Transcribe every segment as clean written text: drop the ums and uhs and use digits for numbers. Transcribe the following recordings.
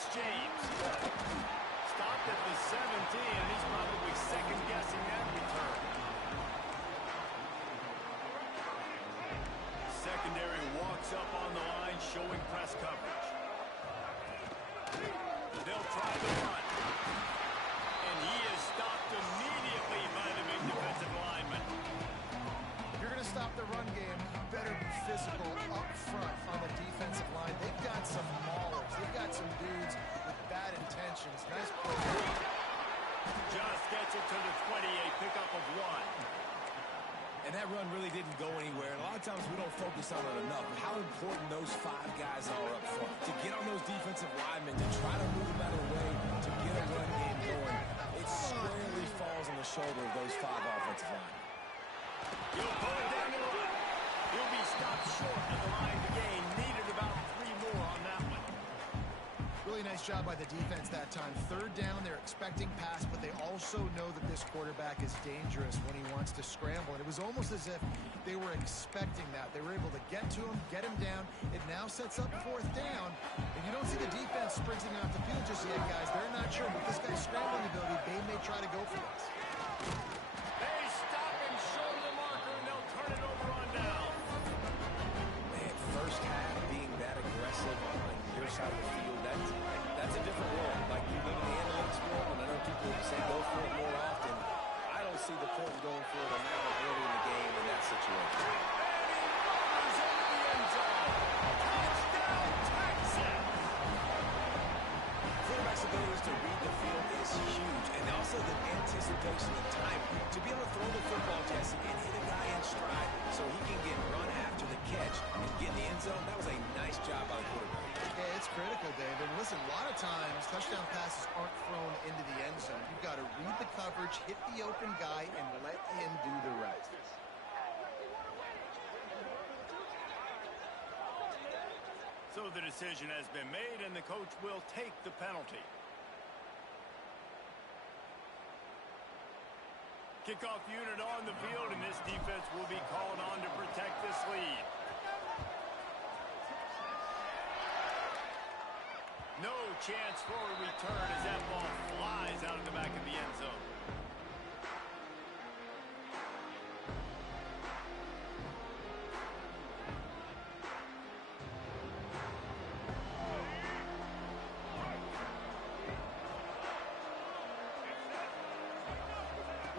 It's James. Stopped at the 17, and he's probably second-guessing that return. Secondary walks up on the line, showing press coverage. They'll try the run. And he is stopped immediately by the big defensive lineman. If you're going to stop the run game, you better be physical up front on the defensive line. They've got some maulers. They've got some dudes with bad intentions. Nice play. Just gets it to the 28, pickup of 1. And that run really didn't go anywhere. And a lot of times we don't focus on it enough. How important those 5 guys are up front. To get on those defensive linemen, to try to move them out of the way, to get a run game going. It squarely falls on the shoulder of those 5 offensive linemen. He'll pull it down the line. He'll be stopped short of the line to gain. Needed about 3 more on that one. Really nice job by the defense that time. 3rd down, they're expecting pass, but they also know that this quarterback is dangerous when he wants to scramble. And it was almost as if they were expecting that. They were able to get to him, get him down. It now sets up 4th down. And you don't see the defense sprinting off the field just yet, guys. They're not sure, but this guy's scrambling ability, they may try to go for this. They stop and show the marker, and they'll turn it over on down. Man, first half being that aggressive on your side of the field, that's a different world. Like, you live in the analytics world, and I know people say go for it more often. I don't see the point in going for it on that one early in the game in that situation. And he runs into the end zone. Touchdown, Texas! Quarterback's abilities to read the field is huge, and also the anticipation of time. To be able to throw the football, Jesse, and hit a guy in stride so he can get run after the catch and get in the end zone, that was a nice job by the quarterback. Yeah, it's critical, Dave. And listen, a lot of times touchdown passes aren't thrown into the end zone. You've got to read the coverage, hit the open guy, and let him do the rest. So the decision has been made, and the coach will take the penalty. Kickoff unit on the field, and this defense will be called on to protect this lead. No chance for a return as that ball flies out of the back of the end zone.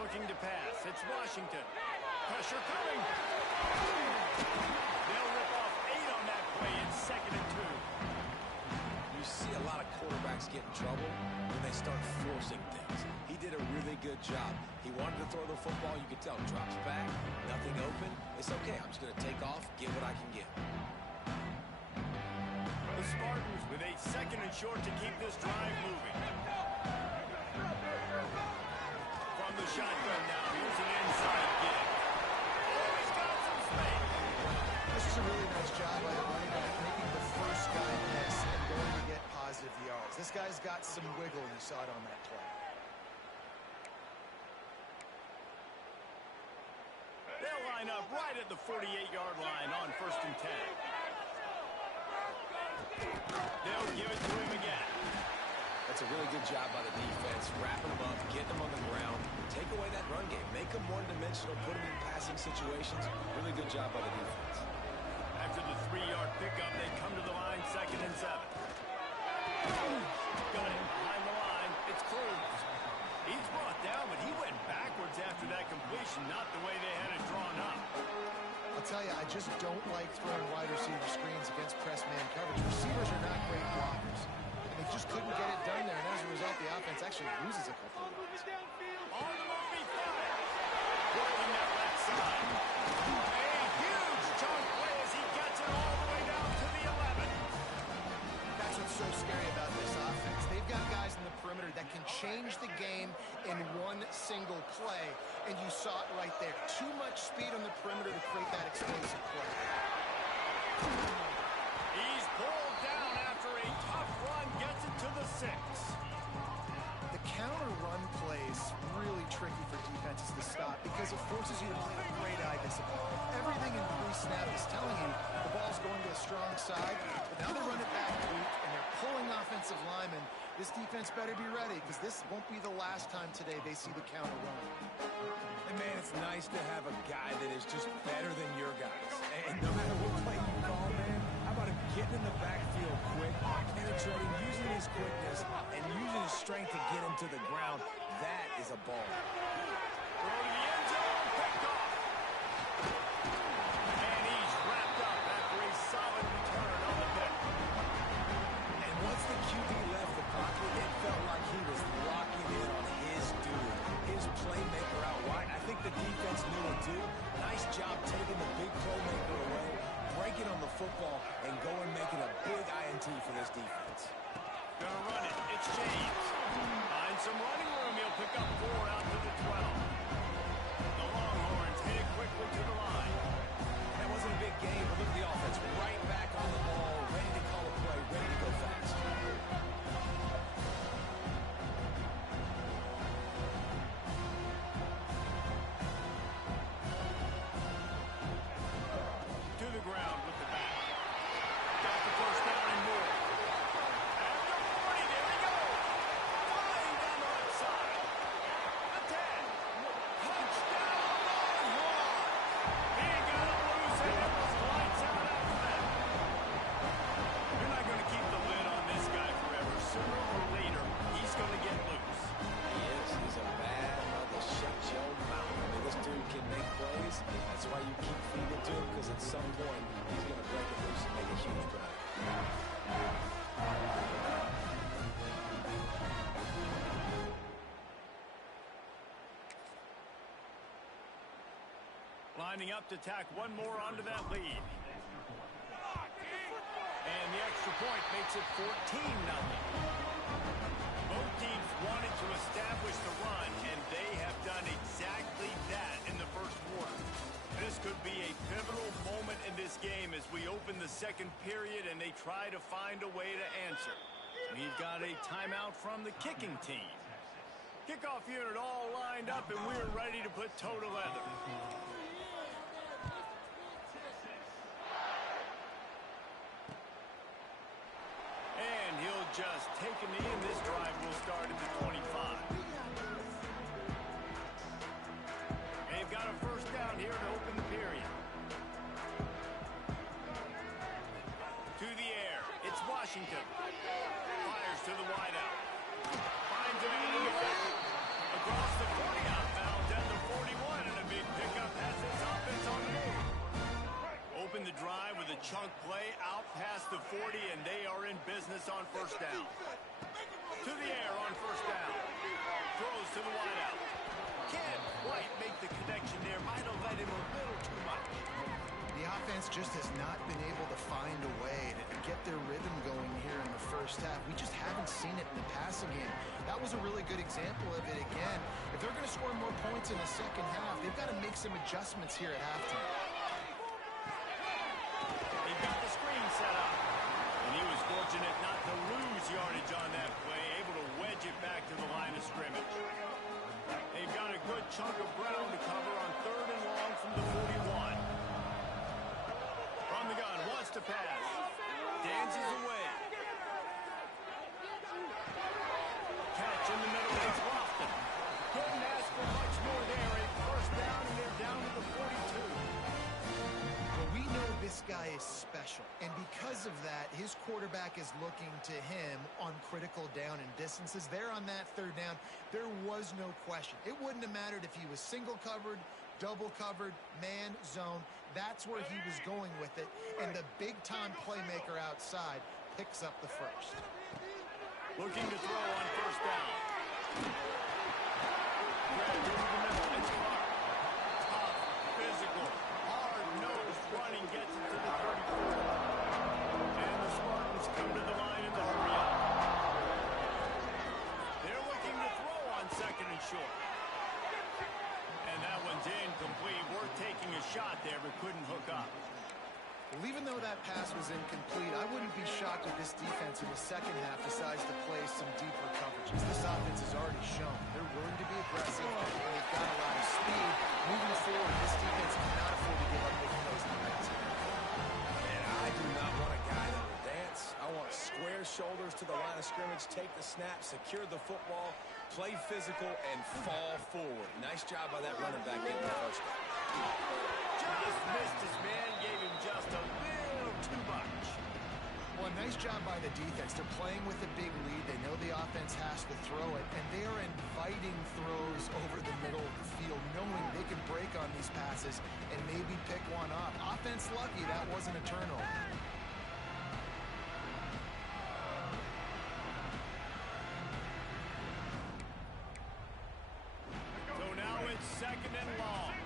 Looking to pass. It's Washington. Pressure coming. They'll rip off 8 on that play in 2nd and 2. You see a lot of quarterbacks get in trouble when they start forcing things. He did a really good job. He wanted to throw the football. You could tell. Drops back. Nothing open. It's okay. I'm just going to take off, get what I can get. The Spartans with 8 seconds and short to keep this drive moving. From the shotgun now, here's an inside kick. Oh, he's got some space. This is a really nice job by the running back, making the first guy miss and going to get positive yards. This guy's got some wiggle, and you saw it on that play. They'll line up right at the 48-yard line on 1st and 10. They'll give it to him again. That's a really good job by the defense, wrapping them up, getting them on the ground, take away that run game, make them one-dimensional, put them in passing situations. Really good job by the defense. After the 3-yard pickup, they come to the line, 2nd and 7. Got it behind the line. It's Cruz. He's brought down, but he went backwards after that completion, not the way they had it drawn up. I'll tell you, I just don't like throwing wide receiver screens against press man coverage. Receivers are not great blockers. They just couldn't get it done there, and as a result, the offense actually loses a couple of yards. On the move, he fires. Working that left side. A huge chunk play as he gets it all the way down to the 11. That's what's so scary about this offense. They've got guys in the perimeter that can change the game in one single play, and you saw it right there. Too much speed on the perimeter to create that explosive play. He's pulled down after a tough run, gets it to the 6. The counter run plays is really tricky for defenses to stop because it forces you to play with great eye discipline. Everything in pre-snap is telling you the ball's going to a strong side, but now they run it back weak, and they're pulling offensive linemen. This defense better be ready because this won't be the last time today they see the counter run. And, man, it's nice to have a guy that is just better than your guys. And no matter what play you call, man, how about him getting in the backfield quick, penetrating, using his quickness, and using his strength to get him to the ground. That is a ball. Throw to the end zone, picked off. And he's wrapped up after a solid return on the pick. And once the QB left the pocket, it felt like he was locking in on his dude, his playmaker out wide. I think the defense knew it too. Nice job taking the big playmaker away, breaking on the football, and going making a big INT for this defense. Gonna run it. It's James. Finds some running room. He'll pick up 4 out to the 12. The Longhorns headed quickly to the line. That wasn't a big game, but look at the offense. Right back on the ball, ready to call a play, ready to go fast. To the ground with the back. Got the first down and more. At the 40, there he goes. Flying down the left side. The 10. Touchdown, Longhorns. He got it loose, and it was lights out after that. You're not going to keep the lid on this guy forever. Sooner or later, he's going to get loose. Yes, he's a bad mother. Shut your mouth. I mean, this dude can make plays. That's why you keep feeding to him, because at some point, he's going to break it loose and make a huge play. Lining up to tack one more onto that lead. And the extra point makes it 14-0. Both teams wanted to establish the run, and they have done exactly that in the first quarter. This could be a pivotal moment in this game as we open the second period and they try to find a way to answer. We've got a timeout from the kicking team. Kickoff unit all lined up, and we're ready to put toe to leather. And he'll just take a knee, and this drive will start at the 25. They've got a first down here to open the period. To the air. It's Washington. Fires to the wideout. Finds it out effective. Across the 40 outbound at the 41, and a big pickup has this offense on the move. Open the drive with a chunk play out past the 40, and they are in business on first down. To the air on first down. Throws to the wideout. Can't quite make the connection there. Might have led him a little too much. The offense just has not been able to find a way to get their rhythm going here in the first half. We just haven't seen it in the passing game. That was a really good example of it again. If they're going to score more points in the second half, they've got to make some adjustments here at halftime. He got the screen set up, and he was fortunate not to lose yardage on that play, able to wedge it back to the line of scrimmage. They've got a good chunk of ground to cover on 3rd and long from the 41. From the gun, wants to pass. Dances away. Catch in the middle, it's Lofton. Couldn't ask for much more there. A first down, and they're down to the 42. Well, we know this guy is special, and because of that, his quarterback is looking to him on critical down and distances. There on that 3rd down, there was no question. It wouldn't have mattered if he was single covered, double covered, man, zone. That's where he was going with it, and the big-time playmaker outside picks up the first. Looking to throw on first down. Grabbed into the middle. It's Clark. Tough, physical, hard-nosed running gets it to the 34. And the Spartans come to the line in the hurry-up. They're looking to throw on 2nd and short. And that one's incomplete. Worth taking a shot there, but couldn't hook up. Well, even though that pass was incomplete, I wouldn't be shocked if this defense in the second half decides to play some deeper coverages. This offense has already shown they're willing to be of scrimmage, take the snap, secure the football, play physical, and fall forward. Nice job by that running back getting the first down. Just missed his man, gave him just a little too much. Well, nice job by the defense. They're playing with a big lead. They know the offense has to throw it, and they are inviting throws over the middle of the field, knowing they can break on these passes and maybe pick one off. Offense lucky that wasn't a turnover. So now it's second and long.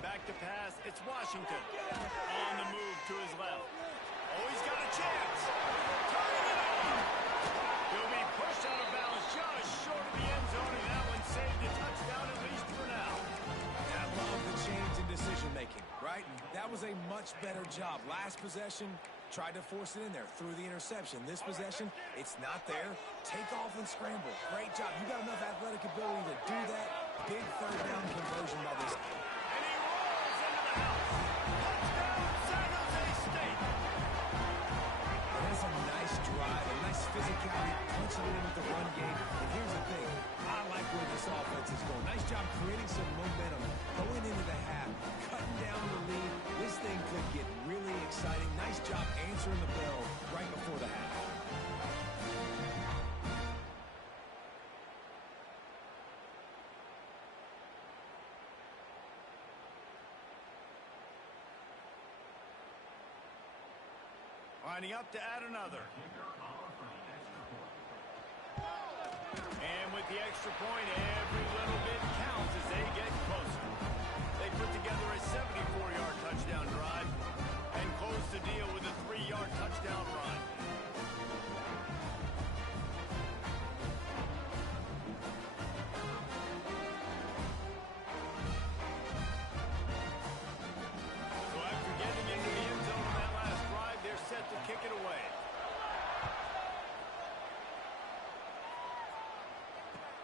Back to pass, it's Washington. On the move to his left. Oh, he's got a chance. Turning it on. He'll be pushed out of bounds just short of the end zone, and that one saved a touchdown at least for now. I love the change in decision-making, right? That was a much better job. Last possession, tried to force it in there through the interception. This possession, it's not there. Take off and scramble. Great job. You got enough athletic ability to do that. Big third down conversion by this guy. And he rolls into the house. Touchdown, San Jose State. That's a nice drive, a nice physicality, punching it in with the run game. And here's the thing. I like where this offense is going. Nice job creating some momentum going into the half, cutting down the lead. This thing could get really exciting. Nice job answering the bell right before the half. Lining up to add another. And with the extra point, every little bit counts as they get closer. They put together a 74-yard touchdown drive and close the deal with a 3-yard touchdown run. So after getting into the end zone on that last drive, they're set to kick it away.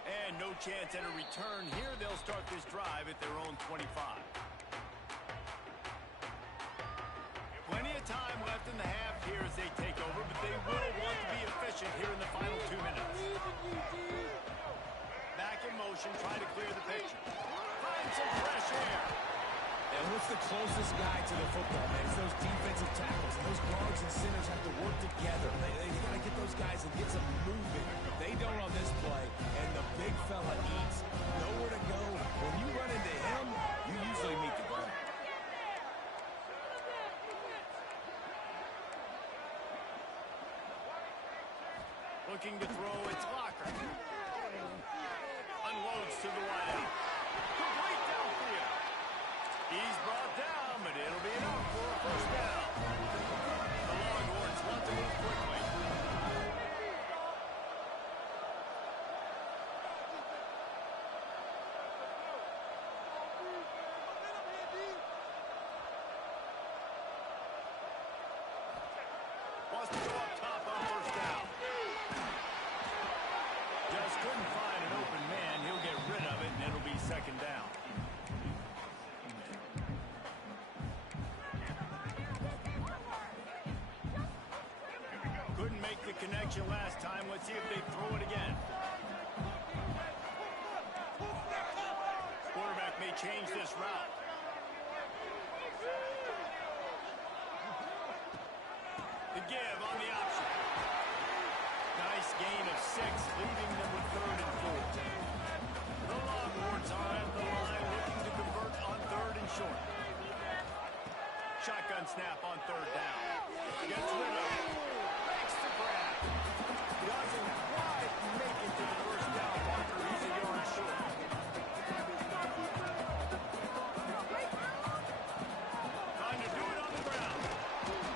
And no chance at a return here. They'll start this drive at their own 25. Plenty of time left in the half here as they take over, but they will want to be efficient here in the final 2 minutes. Back in motion, trying to clear the picture. Find some fresh air. And what's the closest guy to the football, man? It's those defensive tackles. Those guards and centers have to work together. They got to get those guys and get some movement. They don't on this play, and the big fella eats. Nowhere to go. When you run into him, you usually meet the ground. Looking to throw, it's Locker. Unloads to the wideout. Complete downfield. He's brought down, but it'll be enough for a first down. The Longhorns want to move quickly. Wants to go up top on first down. Just couldn't find an open man. He'll get rid of it, and it'll be second down. Couldn't make the connection last time. Let's see if they throw it again. Quarterback may change this route. The give on the option. Nice gain of 6, leaving them with 3rd and 4. The Longhorns are at the line looking to convert on 3rd and short. Shotgun snap on 3rd down. Gets rid of it. Makes the grab. Doesn't quite make it to the first down marker. He's a yard short. Trying to do it on the ground.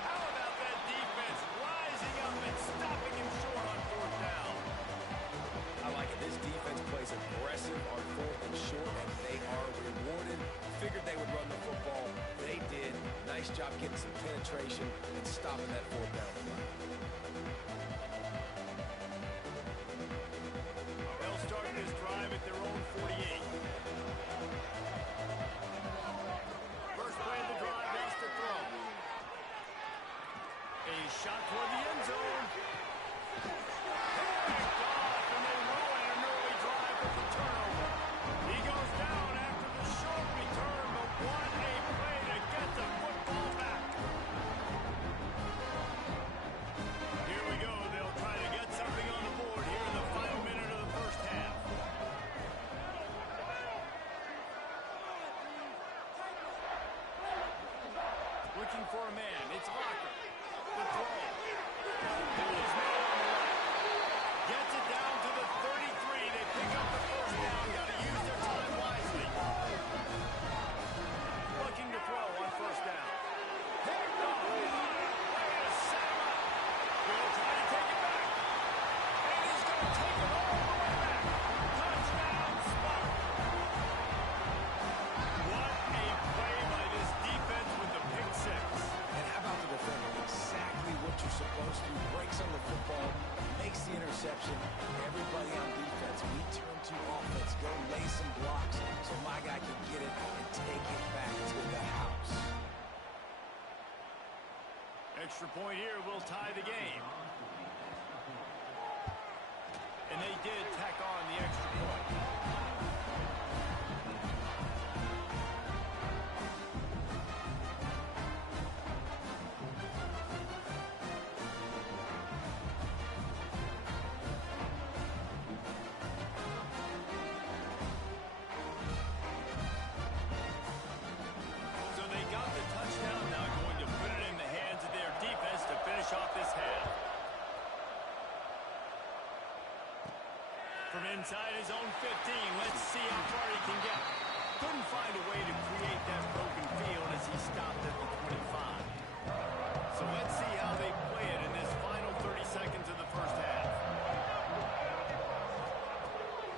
How about that defense rising up and stopping him short on 4th down? I like it. This defense plays aggressive on 4th and short, and they are rewarded. Figured they would run the football. They did. Nice job getting some penetration and stopping that 4th down play. They'll start this drive at their own 48. First play of the drive is to throw. A interception. Everybody on defense, we turn to offense. Go lay some blocks so my guy can get it and take it back to the house. Extra point here will tie the game. And they did tack on the extra point. So they got the touchdown, now going to put it in the hands of their defense to finish off this half. From inside his own 15, let's see how far he can get. Couldn't find a way to create that broken field as he stopped at the 25. So let's see how they play it in this final 30 seconds of the first half.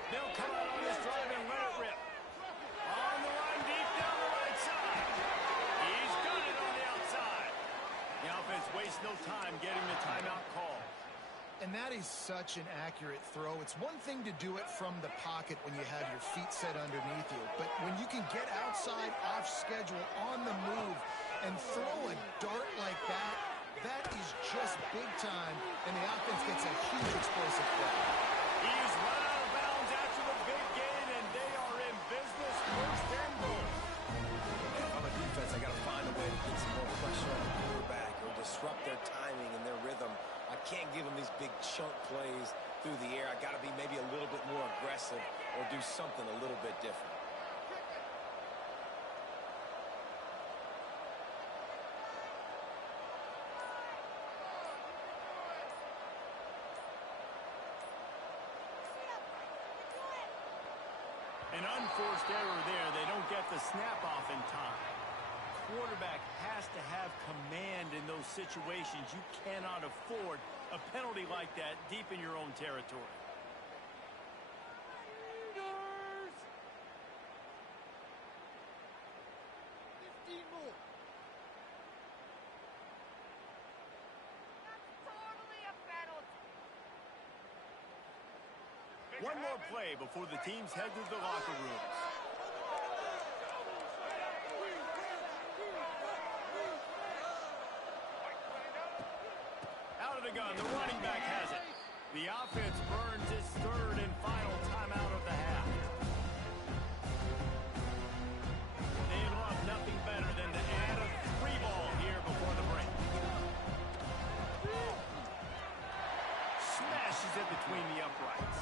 They'll come out on this drive and let it rip. On the run, deep down the right side. He's got it on the outside. The offense wastes no time getting the timeout call. And that is such an accurate throw. It's one thing to do it from the pocket when you have your feet set underneath you, but when you can get outside, off schedule, on the move, and throw a dart like that, that is just big time, and the offense gets a huge explosive play. He's run out of bounds after the big gain, and they are in business first and goal. If I'm a defense, I got to find a way to get some more pressure on the quarterback or disrupt their timing and their rhythm. I can't give them these big chunk plays through the air. I got to be maybe a little bit more aggressive or do something a little bit different. An unforced error there. They don't get the snap off in time. Quarterback has to have command in those situations. You cannot afford a penalty like that deep in your own territory. One more play before the teams head to the locker rooms. Out of the gun, the running back has it. The offense burns its third and final timeout of the half. They love nothing better than to add a free ball here before the break. Smashes it between the uprights.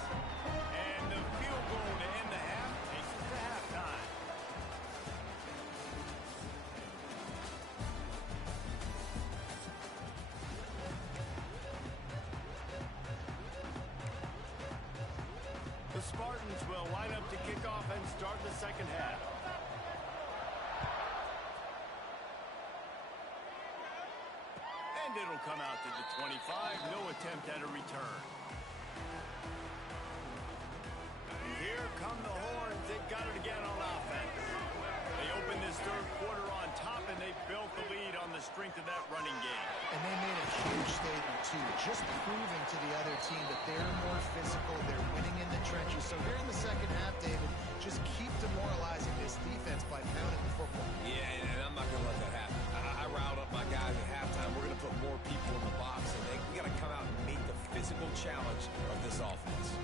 And the field goal to end the half takes us to halftime. The Spartans will line up to kick off and start the second half. And it'll come out to the 25. No attempt at a return. Here come the Horns. They've got it again on offense. They opened this third quarter on top, and they built the lead on the strength of that running game. And they made a huge statement, too, just proving to the other team that they're more physical, they're winning in the trenches. So here in the second half, David, just keep demoralizing this defense by pounding the football. Yeah, and I'm not going to let that happen. I riled up my guys at halftime. We're going to put more people in the box, and we got to come out and meet the physical challenge of this offense.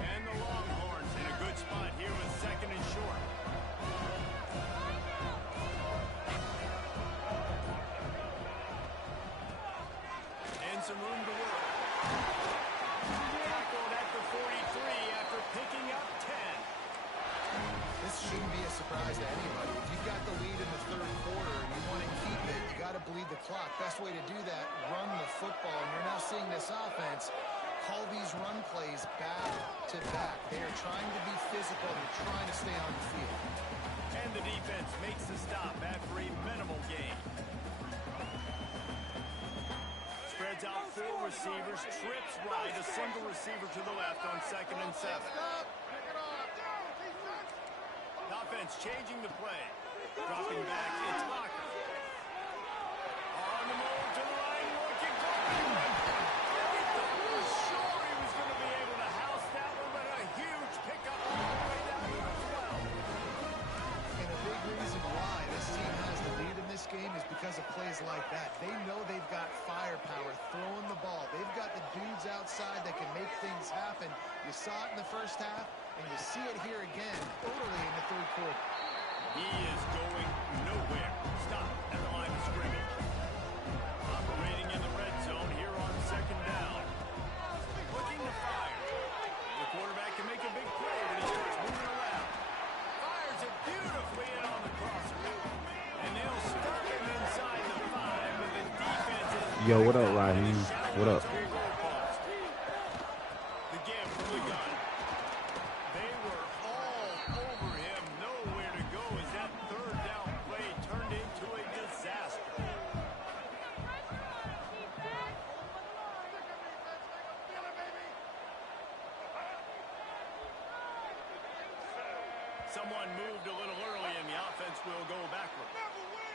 And the Longhorns in a good spot here with second and short. And some room to work. Tackled at the 43 after picking up 10. This shouldn't be a surprise to anybody. If you've got the lead in the third quarter and you want to keep it, you got to bleed the clock. Best way to do that, run the football. And you're now seeing this offense call these run plays back to back. They are trying to be physical. They're trying to stay on the field. And the defense makes the stop after a minimal gain. Spreads out four receivers, trips right, a single receiver to the left on 2nd and 7. Offense changing the play. Dropping back, it's Locker. On the move to the line, looking for it. like that. They know they've got firepower throwing the ball. They've got the dudes outside that can make things happen. You saw it in the first half, and you see it here again early in the third quarter. He is going nowhere. Stop at the line of scrimmage. Operating in the red zone here on second down. Looking to fire. The quarterback can make a big play when he starts moving around. Fires it beautifully in on the crosser. And they'll stop him inside the 5, and the defense is... Yo, what up, Raheem? What up? The give from the gun. They were all over him. Nowhere to go as that third down play turned into a disaster. Someone moved a little early and the offense will go backward.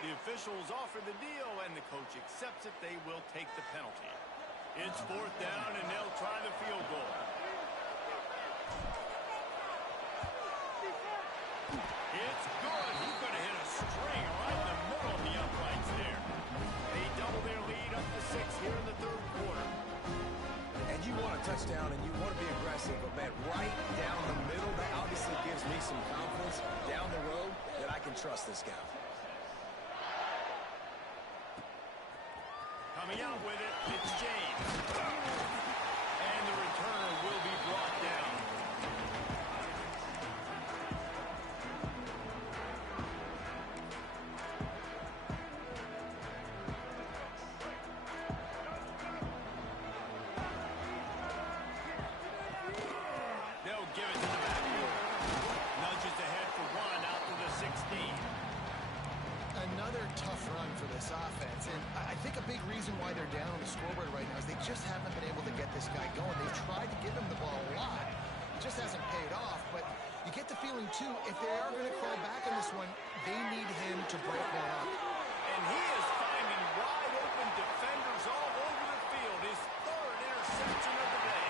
The officials offer the deal and the coach accepts it. They will take the penalty. It's fourth down and they'll try the field goal. It's good. He's going to hit a string right in the middle of the uprights there. They double their lead up to 6 here in the third quarter. And you want a touchdown and you want to be aggressive, but man, right down the middle, that obviously gives me some confidence down the road that I can trust this guy. Coming out with it, it's James. And the returner will be brought down. They'll give it to the backfield. Nudges ahead for 1 out to the 16. Another tough run for this offense, and I think a big reason why they're down on the scoreboard right now is they just haven't been able to get this guy going. They've tried to give him the ball a lot. It just hasn't paid off, but you get the feeling, too, if they are going to crawl back in this one, they need him to break one up. And he is finding wide open defenders all over the field. His third interception of the day.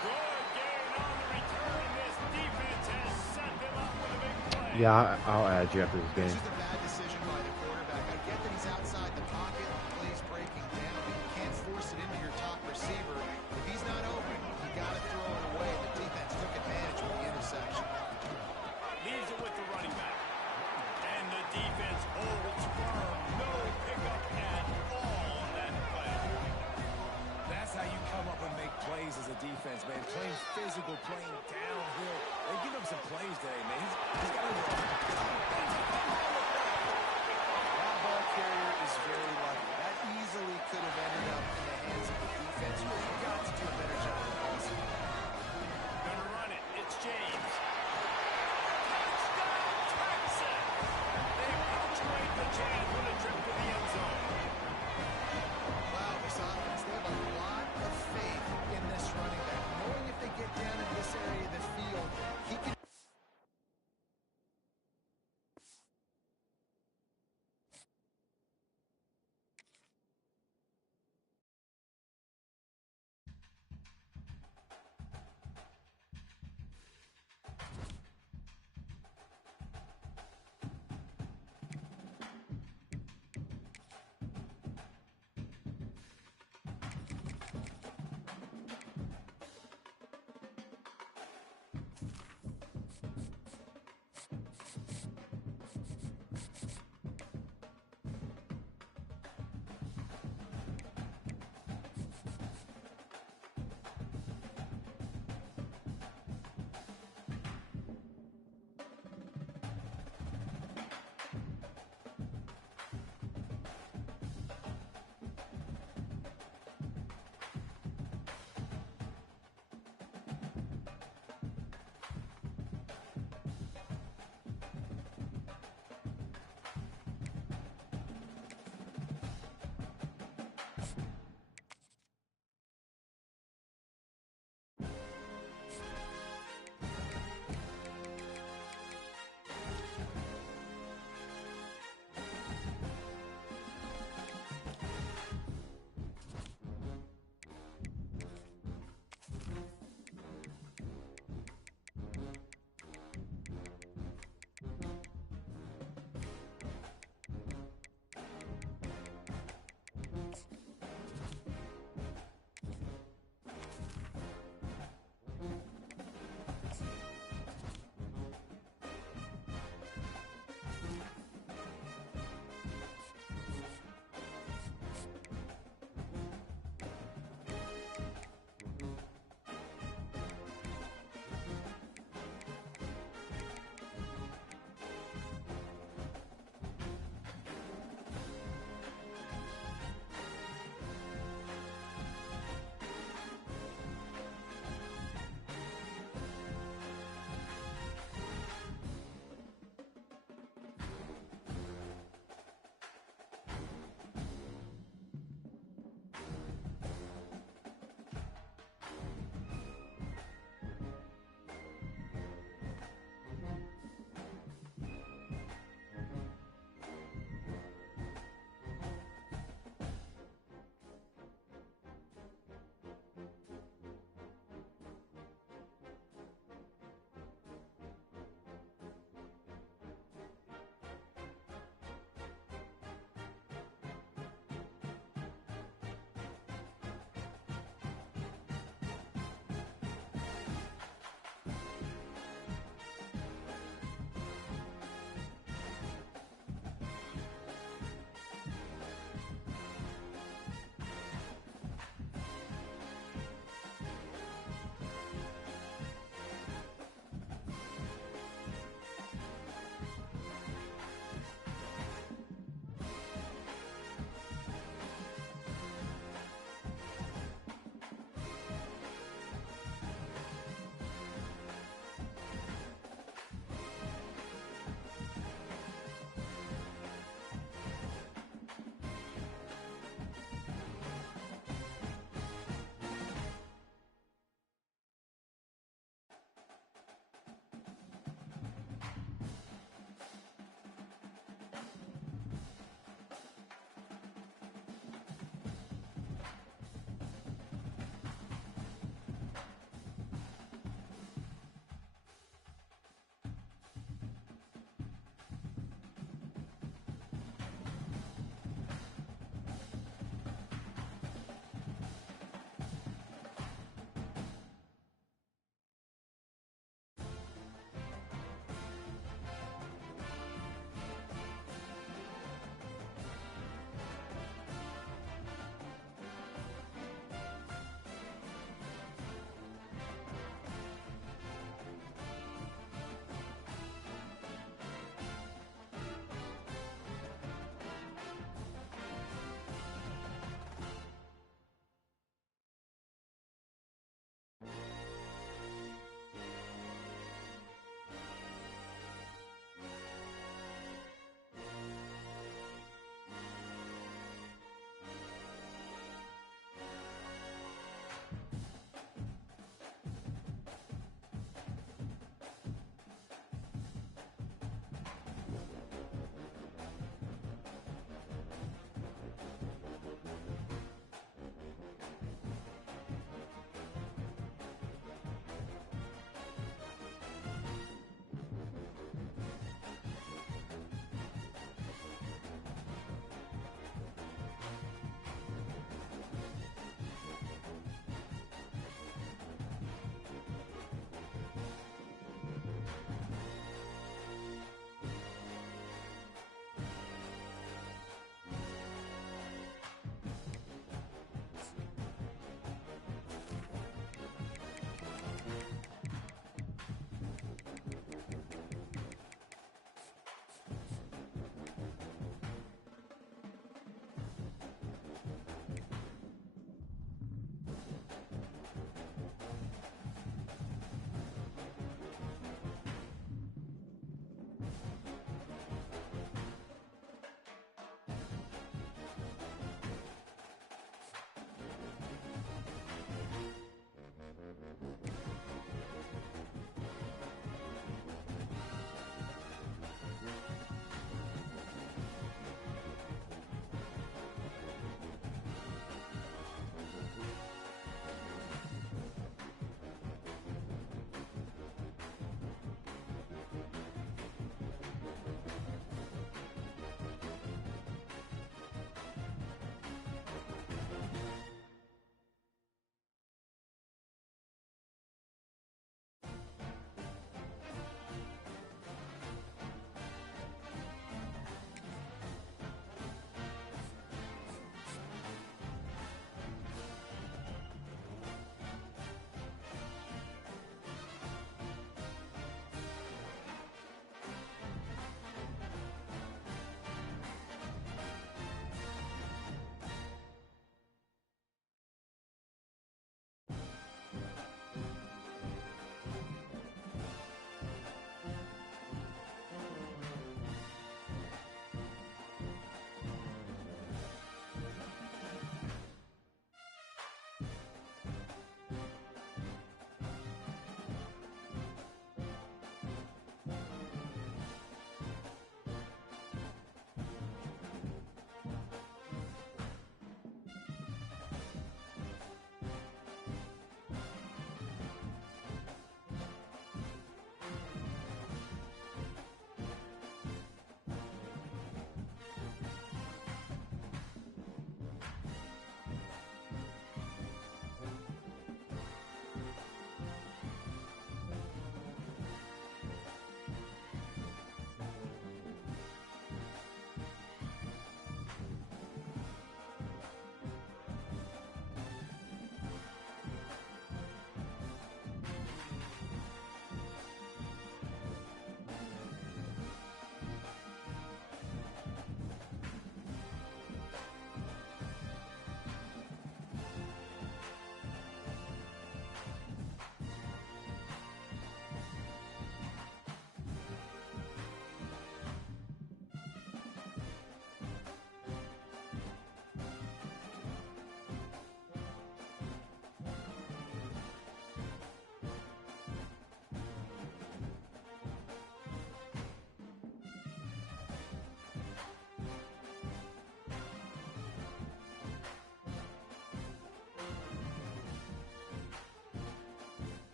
Good gain on the return, and this defense has set them up with a big play. Yeah, I'll add you after this This game. is a bad decision by the quarterback. I get that he's outside the pocket, the play's breaking down, but you can't force it into your top receiver. If he's not open, you got to throw it away. The defense took advantage of the interception. Leaves it with the running back. And the defense holds firm. No pickup at all on that play. That's how you come up and make plays as a defense, man. Playing physical, playing downhill. They give him some plays today, man. He's got to run. That ball carrier is very lucky. That easily could have ended up in the hands of the defense. You've got to do a better job of passing. Gonna run it. It's James. Touchdown, Texas! They punctuate the chain with a trip to the end zone. Wow, this offense, they have a lot of faith in this running back. Knowing if they get down in this area of the field, he can...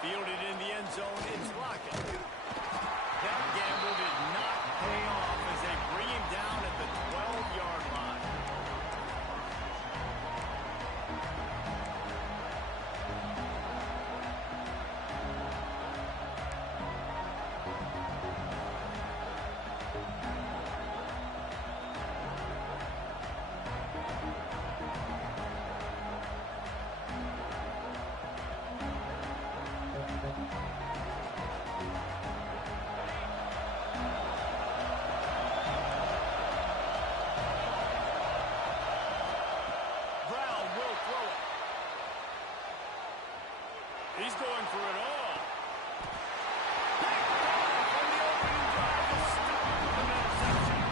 Fielded in the end zone, it's Lockett. That gamble did not pay off as they bring him down at the 12-yard line. He's going for it all. Picked off on the opening drive to stop with an interception.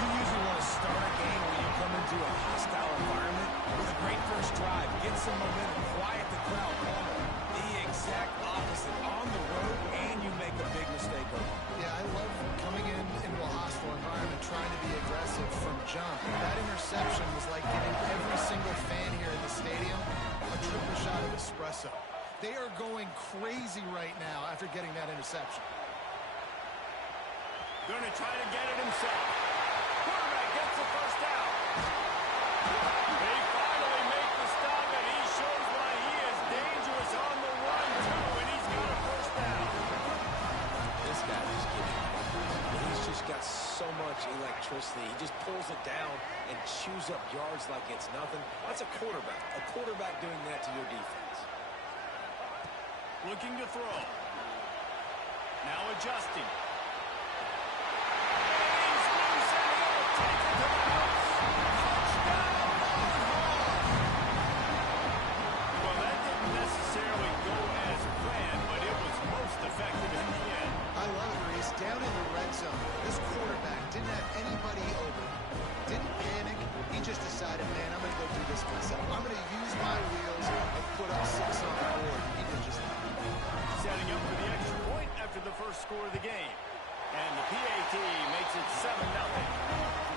You usually want to start a game when you come into a hostile environment with a great first drive. Get some momentum, quiet the crowd, calm it. The exact opposite. On the road, and you make a big mistake over. Yeah, I love coming into a hostile environment, trying to be aggressive from jump. That interception was like giving every single fan here in the stadium a triple shot of espresso. They are going crazy right now after getting that interception. Going to try to get it himself. Quarterback gets the first down. They finally make the stop, and he shows why he is dangerous on the run, too, and he's got a first down. This guy he's just got so much electricity. He just pulls it down and chews up yards like it's nothing. That's a quarterback. A quarterback doing that to your defense. Looking to throw. Now adjusting. He's loose and he'll take it to the house. Touchdown, Longhorns! Well, that didn't necessarily go as planned, but it was most effective in the end. I love it, Reese. Down in the red zone, this quarterback didn't have anybody open. Didn't panic. He just decided, man, I'm going to go do this myself. I'm going to use my wheels and put up 6 on the board. He did just that. Setting up for the extra point after the first score of the game. And the PAT makes it 7-0.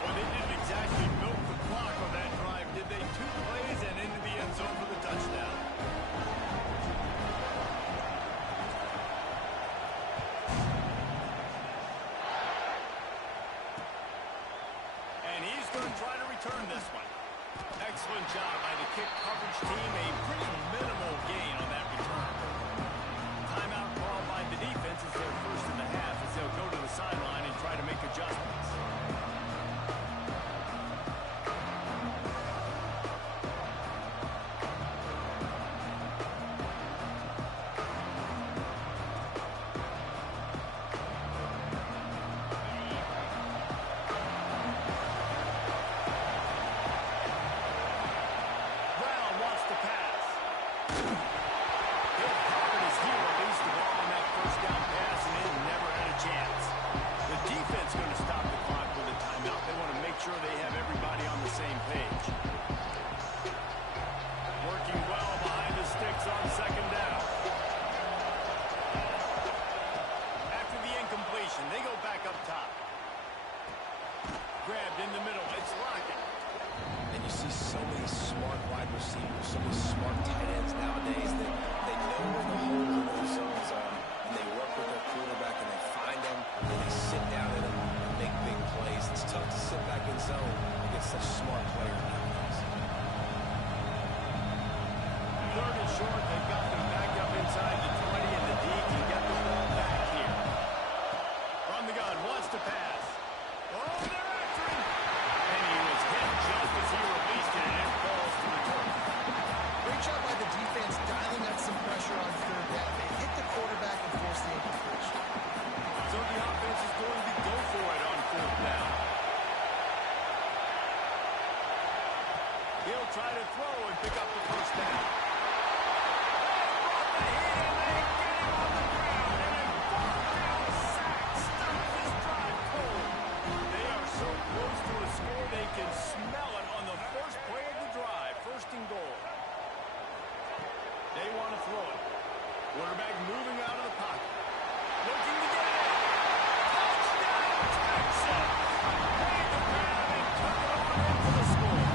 Well, they didn't exactly milk the clock on that drive, did they? 2 plays and into the end zone for the touchdown. And he's going to try to return this one. Excellent job by the kick coverage team. A pretty minimal gain on that return. Timeout called by the defense is their first in the half as they'll go to the sideline and try to make adjustments. Brown wants to pass. Quarterback moving out of the pocket. Looking to get it. Touchdown, Texas! Made the grab and took it on in for the score.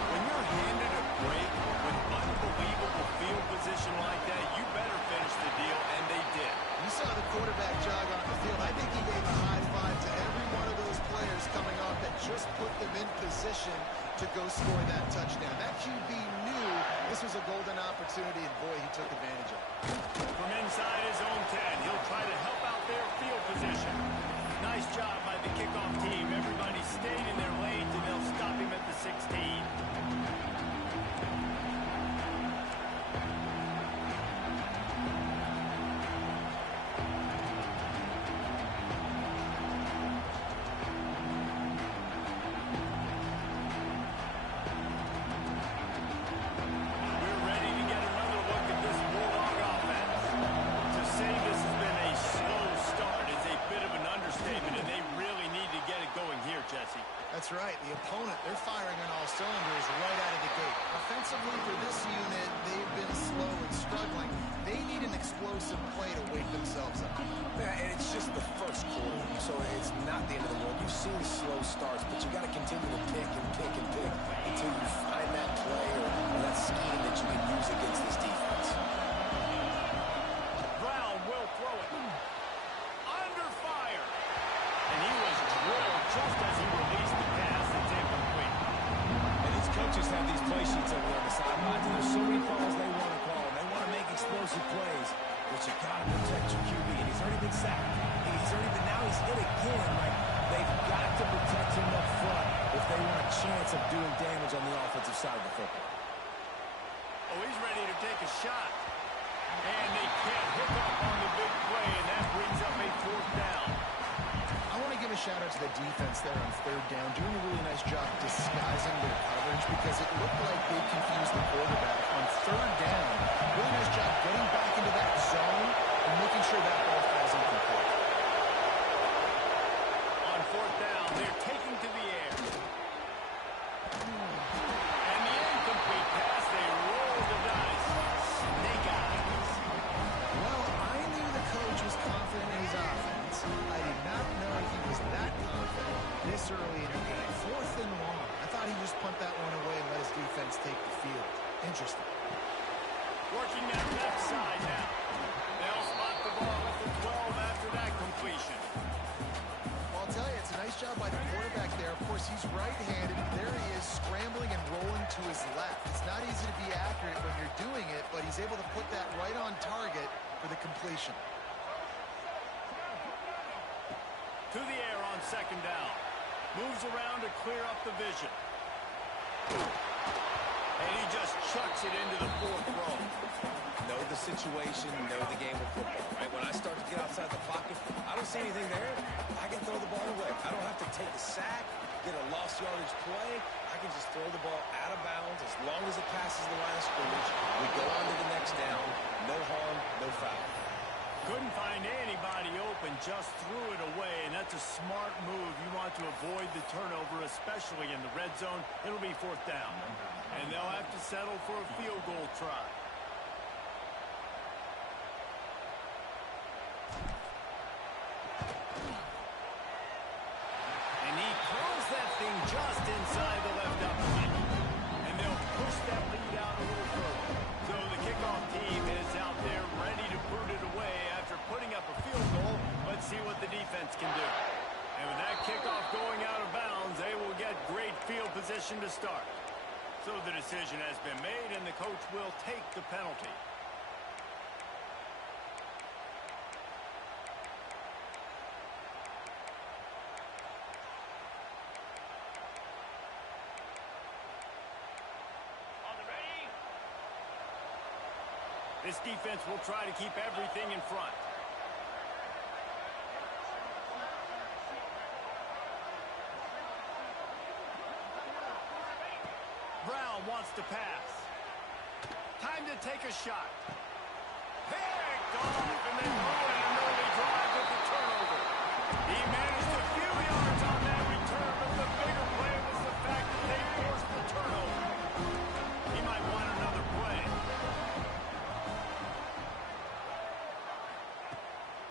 When you're handed a break with unbelievable field position like that, you better finish the deal, and they did. You saw the quarterback jog on the field. I think he gave a high five to every one of those players coming off that just put them in position to go score that touchdown. That QB knew this was a golden opportunity, and boy, he took advantage of it. From inside his own 10, he'll try to help out their field position. Nice job by the kickoff team. Everybody stayed in their lanes, and they'll stop him at the 16. That's right. The opponent, they're firing on all cylinders right out of the gate. Offensively, for this unit, they've been slow and struggling. They need an explosive play to wake themselves up. Yeah, and it's just the first quarter, so it's not the end of the world. You've seen slow starts, but you got to continue to pick and pick and pick until you find that play or that scheme that you can use against this defense. Brown will throw it. Under fire. And he was drilled just as he released the pass. It's incomplete. And these coaches have these play sheets over there on the sidelines, and there's so many calls they want to call. They want to make explosive plays, but you got to protect your QB. And he's already been sacked. Now he's hit again. Like, they've got to protect him up front if they want a chance of doing damage on the offensive side of the football. Oh, he's ready to take a shot. And they can't hook up on the big play, and that brings up a fourth down. I want to give a shout-out to the defense there on third down, doing a really nice job disguising their coverage because it looked like they confused the quarterback on third down. Really nice job getting back into that zone and making sure that ball falls incomplete. On fourth down, they're taking to the air. And the incomplete pass, they roll the dice. Snake eyes. Well, I knew the coach was confident in his offense. I did not know he was that confident this early in the game. Fourth and long. I thought he'd just punt that one away and let his defense take the field. Interesting. Working that left side now. They'll spot the ball at the 12 after that completion. Well, I'll tell you, it's a nice job by the quarterback there. Of course, he's right-handed. There he is, scrambling and rolling to his left. It's not easy to be accurate when you're doing it, but he's able to put that right on target for the completion. To the air on second down. Moves around to clear up the vision. And he just chucks it into the fourth row. Know the situation, know the game of football, right? When I start to get outside the pocket, I don't see anything there. I can throw the ball away. I don't have to take a sack, get a lost yardage play. I can just throw the ball out of bounds as long as it passes the line of scrimmage. We go on to the next down. No harm, no foul. Couldn't find anybody open, just threw it away, and that's a smart move. You want to avoid the turnover, especially in the red zone. It'll be fourth down, and they'll have to settle for a field goal try. And he throws that thing just inside the left upper middle, and they'll push that lead out a little further. So the kickoff team is out there ready to boot it away after putting up a field goal. Let's see what the defense can do. And with that kickoff going out of bounds, they will get great field position to start. So the decision has been made, and the coach will take the penalty. This defense will try to keep everything in front. Brown wants to pass. Time to take a shot. Picked off, and then ruined an early drive with the turnover. He managed a few yards on that return, but the bigger play was the fact that they forced the turnover. He might want another play.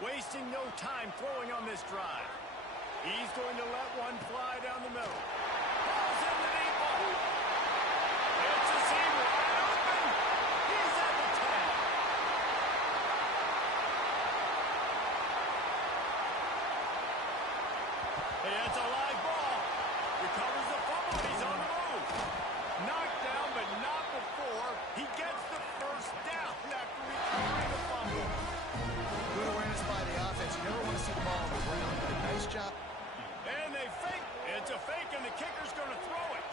Wasting no time throwing on this drive. He's going to let one fly down the middle. Balls in the deep ball. It's a seam wide open. He's at the 10. And it's a live ball. Recovers the fumble. He's on the move. Knocked down, but not before. He gets the first down after recovering the fumble. Good awareness by the offense. You never want to see the ball on the ground, but a nice job. And they fake. It's a fake, and the kicker's going to throw it.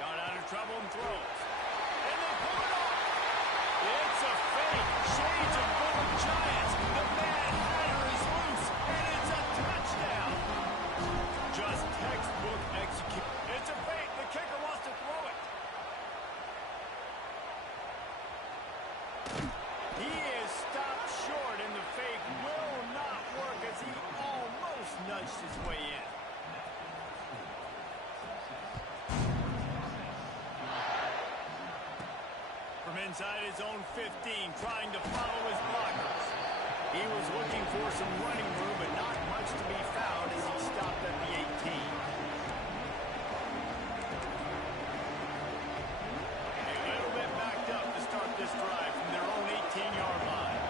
Got out of trouble and throws. And they pull it off. It's a fake. Shades of Golden Giants. The Mad Hatter is loose, and it's a touchdown. Just textbook execute. It's a fake. The kicker wants to throw it. He is stopped short, and the fake will not work as he almost nudged his way in. From inside his own 15, trying to follow his blockers. He was looking for some running room, but not much to be found as he stopped at the 18. A little bit backed up to start this drive from their own 18-yard line.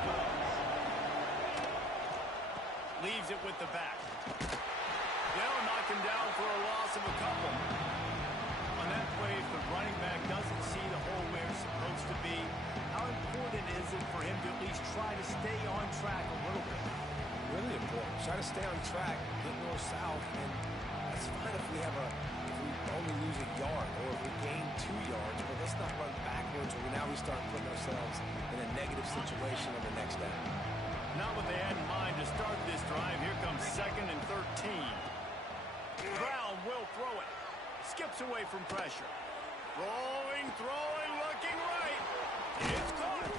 Leaves it with the back. They'll knock him down for a loss of a couple. On that play, if the running back doesn't see the hole where it's supposed to be, how important is it for him to at least try to stay on track a little bit? Really important. Try to stay on track, get north-south, and that's fine if we only lose a yard or if we gain 2 yards, but let's not run backwards or now we start putting ourselves in a negative situation on the next down. Not what they had in mind to start this drive. Here comes 2nd and 13. Brown will throw it. Skips away from pressure. Throwing, looking right. It's caught.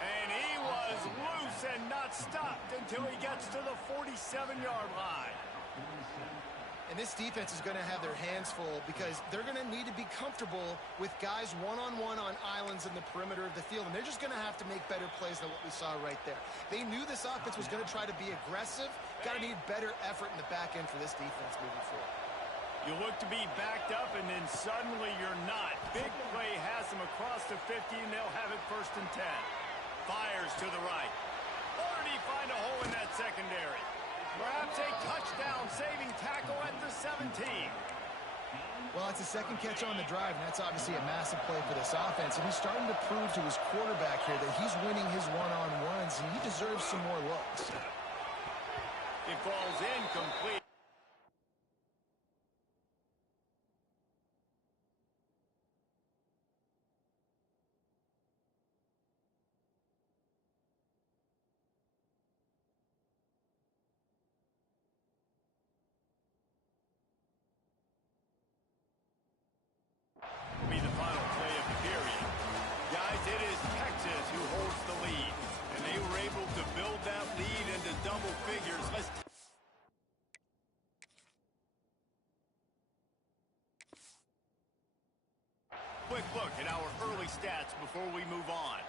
And he was loose and not stopped until he gets to the 47-yard line. And this defense is going to have their hands full because they're going to need to be comfortable with guys one-on-one on islands in the perimeter of the field. And they're just going to have to make better plays than what we saw right there. They knew this offense was going to try to be aggressive. Got to need better effort in the back end for this defense moving forward. You look to be backed up, and then suddenly you're not. Big play has them across the 50, and they'll have it 1st and 10. Fires to the right. Or did he find a hole in that secondary? Perhaps a touchdown-saving tackle at the 17. Well, it's a second catch on the drive, and that's obviously a massive play for this offense. And he's starting to prove to his quarterback here that he's winning his one-on-ones, and he deserves some more looks. It falls incomplete. Be the final play of the period. Guys, it is Texas who holds the lead, and they were able to build that lead into double figures. Quick look at our early stats before we move on.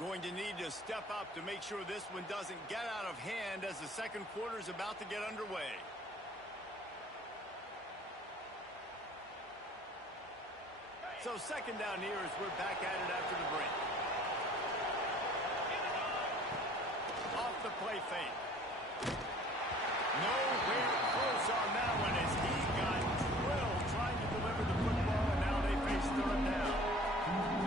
Going to need to step up to make sure this one doesn't get out of hand as the second quarter is about to get underway. So 2nd down here as we're back at it after the break. Off the play fake. Nowhere close on that one as he got drilled trying to deliver the football, and now they face 3rd down.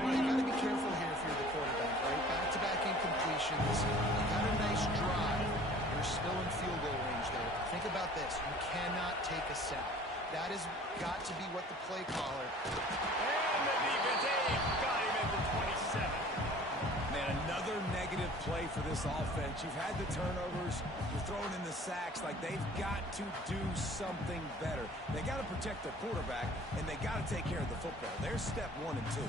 Well, you got to be careful here if you're the quarterback, right? Back-to-back incompletions. You got a nice drive. You're still in field goal range there. Think about this. You cannot take a sack. That has got to be what the play caller. And the defense got him at the 27. Man, another negative play for this offense. You've had the turnovers. You're throwing in the sacks. Like, they've got to do something better. They got to protect their quarterback, and they got to take care of the football. There's step 1 and 2.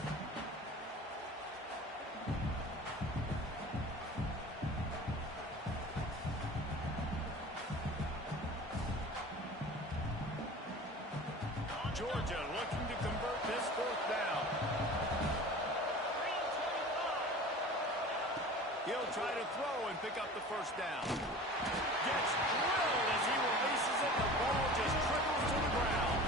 Georgia looking to convert this 4th down. He'll He'll try to throw and pick up the first down. Gets drilled as he releases it. The ball just trickles to the ground.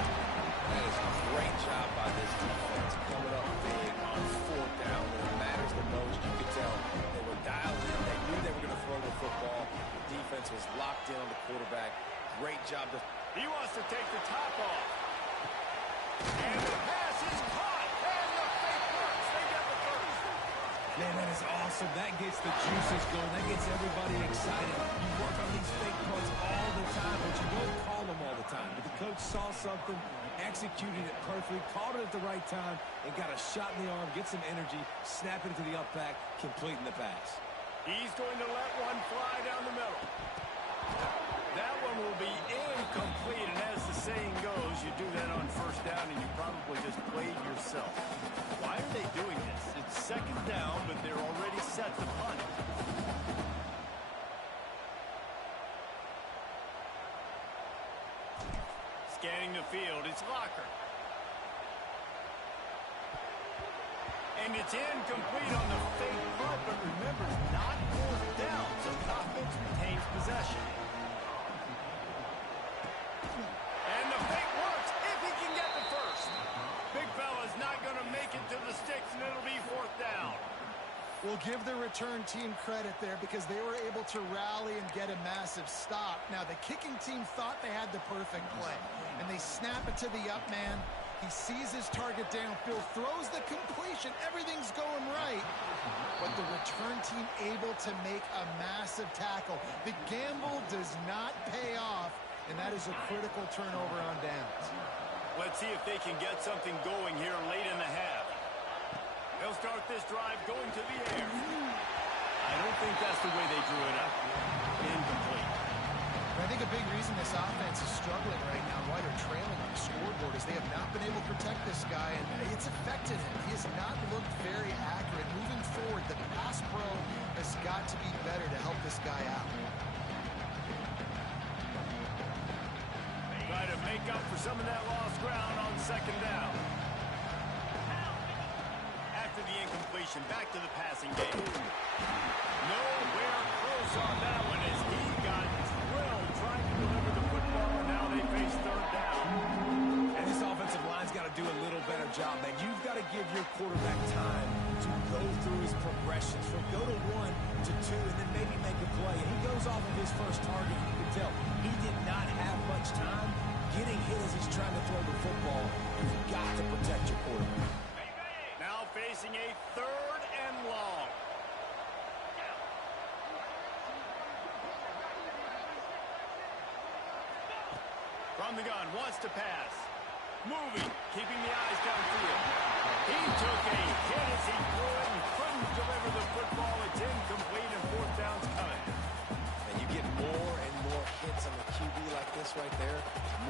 That is a great job by this defense, coming up big on fourth down when it matters the most. You could tell they were dialed in. They knew they were going to throw the football. The defense was locked in on the quarterback. Great job. He wants to take the top off. And the pass is caught. And the fake works. They get the first. Man, that is awesome. That gets the juices going. That gets everybody excited. You work on these fake punts all the time, but you don't call them all the time. But the coach saw something, executed it perfectly, called it at the right time, and got a shot in the arm, get some energy, snap it into the up back, completing the pass. He's going to let one fly down the middle. That one will be incomplete, and as the saying goes, you do that on first down and you probably just played yourself. Why are they doing this? It's second down, but they're already set to punt. Scanning the field, it's Locker. And it's incomplete on the fake punt, but remember, not fourth down, so the offense retains possession. And the fake works if he can get the first. Big fella's not going to make it to the sticks, and it'll be fourth down. We'll give the return team credit there because they were able to rally and get a massive stop. Now, the kicking team thought they had the perfect play, and they snap it to the up man. He sees his target downfield, throws the completion. Everything's going right. But the return team able to make a massive tackle. The gamble does not pay off, and that is a critical turnover on downs. Let's see if they can get something going here late in the half. They'll start this drive going to the air. I don't think that's the way they drew it up. Incomplete. I think a big reason this offense is struggling right now, why they're trailing on the scoreboard, is they have not been able to protect this guy, and it's affected him. He has not looked very accurate. Moving forward, the pass pro has got to be better to help this guy out. Try to make up for some of that lost ground on second down. After the incompletion, back to the passing game. Nowhere close on that one as he got drilled trying to deliver the football, and now they face third down. And this offensive line's got to do a little better job, man. You've got to give your quarterback time to go through his progressions from go to 1 to 2 and then maybe make a play. And he goes off of his first target. You can tell he did not have much time getting hit as he's trying to throw the football. You've got to protect your quarterback. Now facing a third and long. From the gun, wants to pass. Moving, keeping the eyes downfield. He took a hit as he threw it and couldn't deliver the football. It's incomplete and fourth down's coming. And you get more and more hits on the QB like this right there.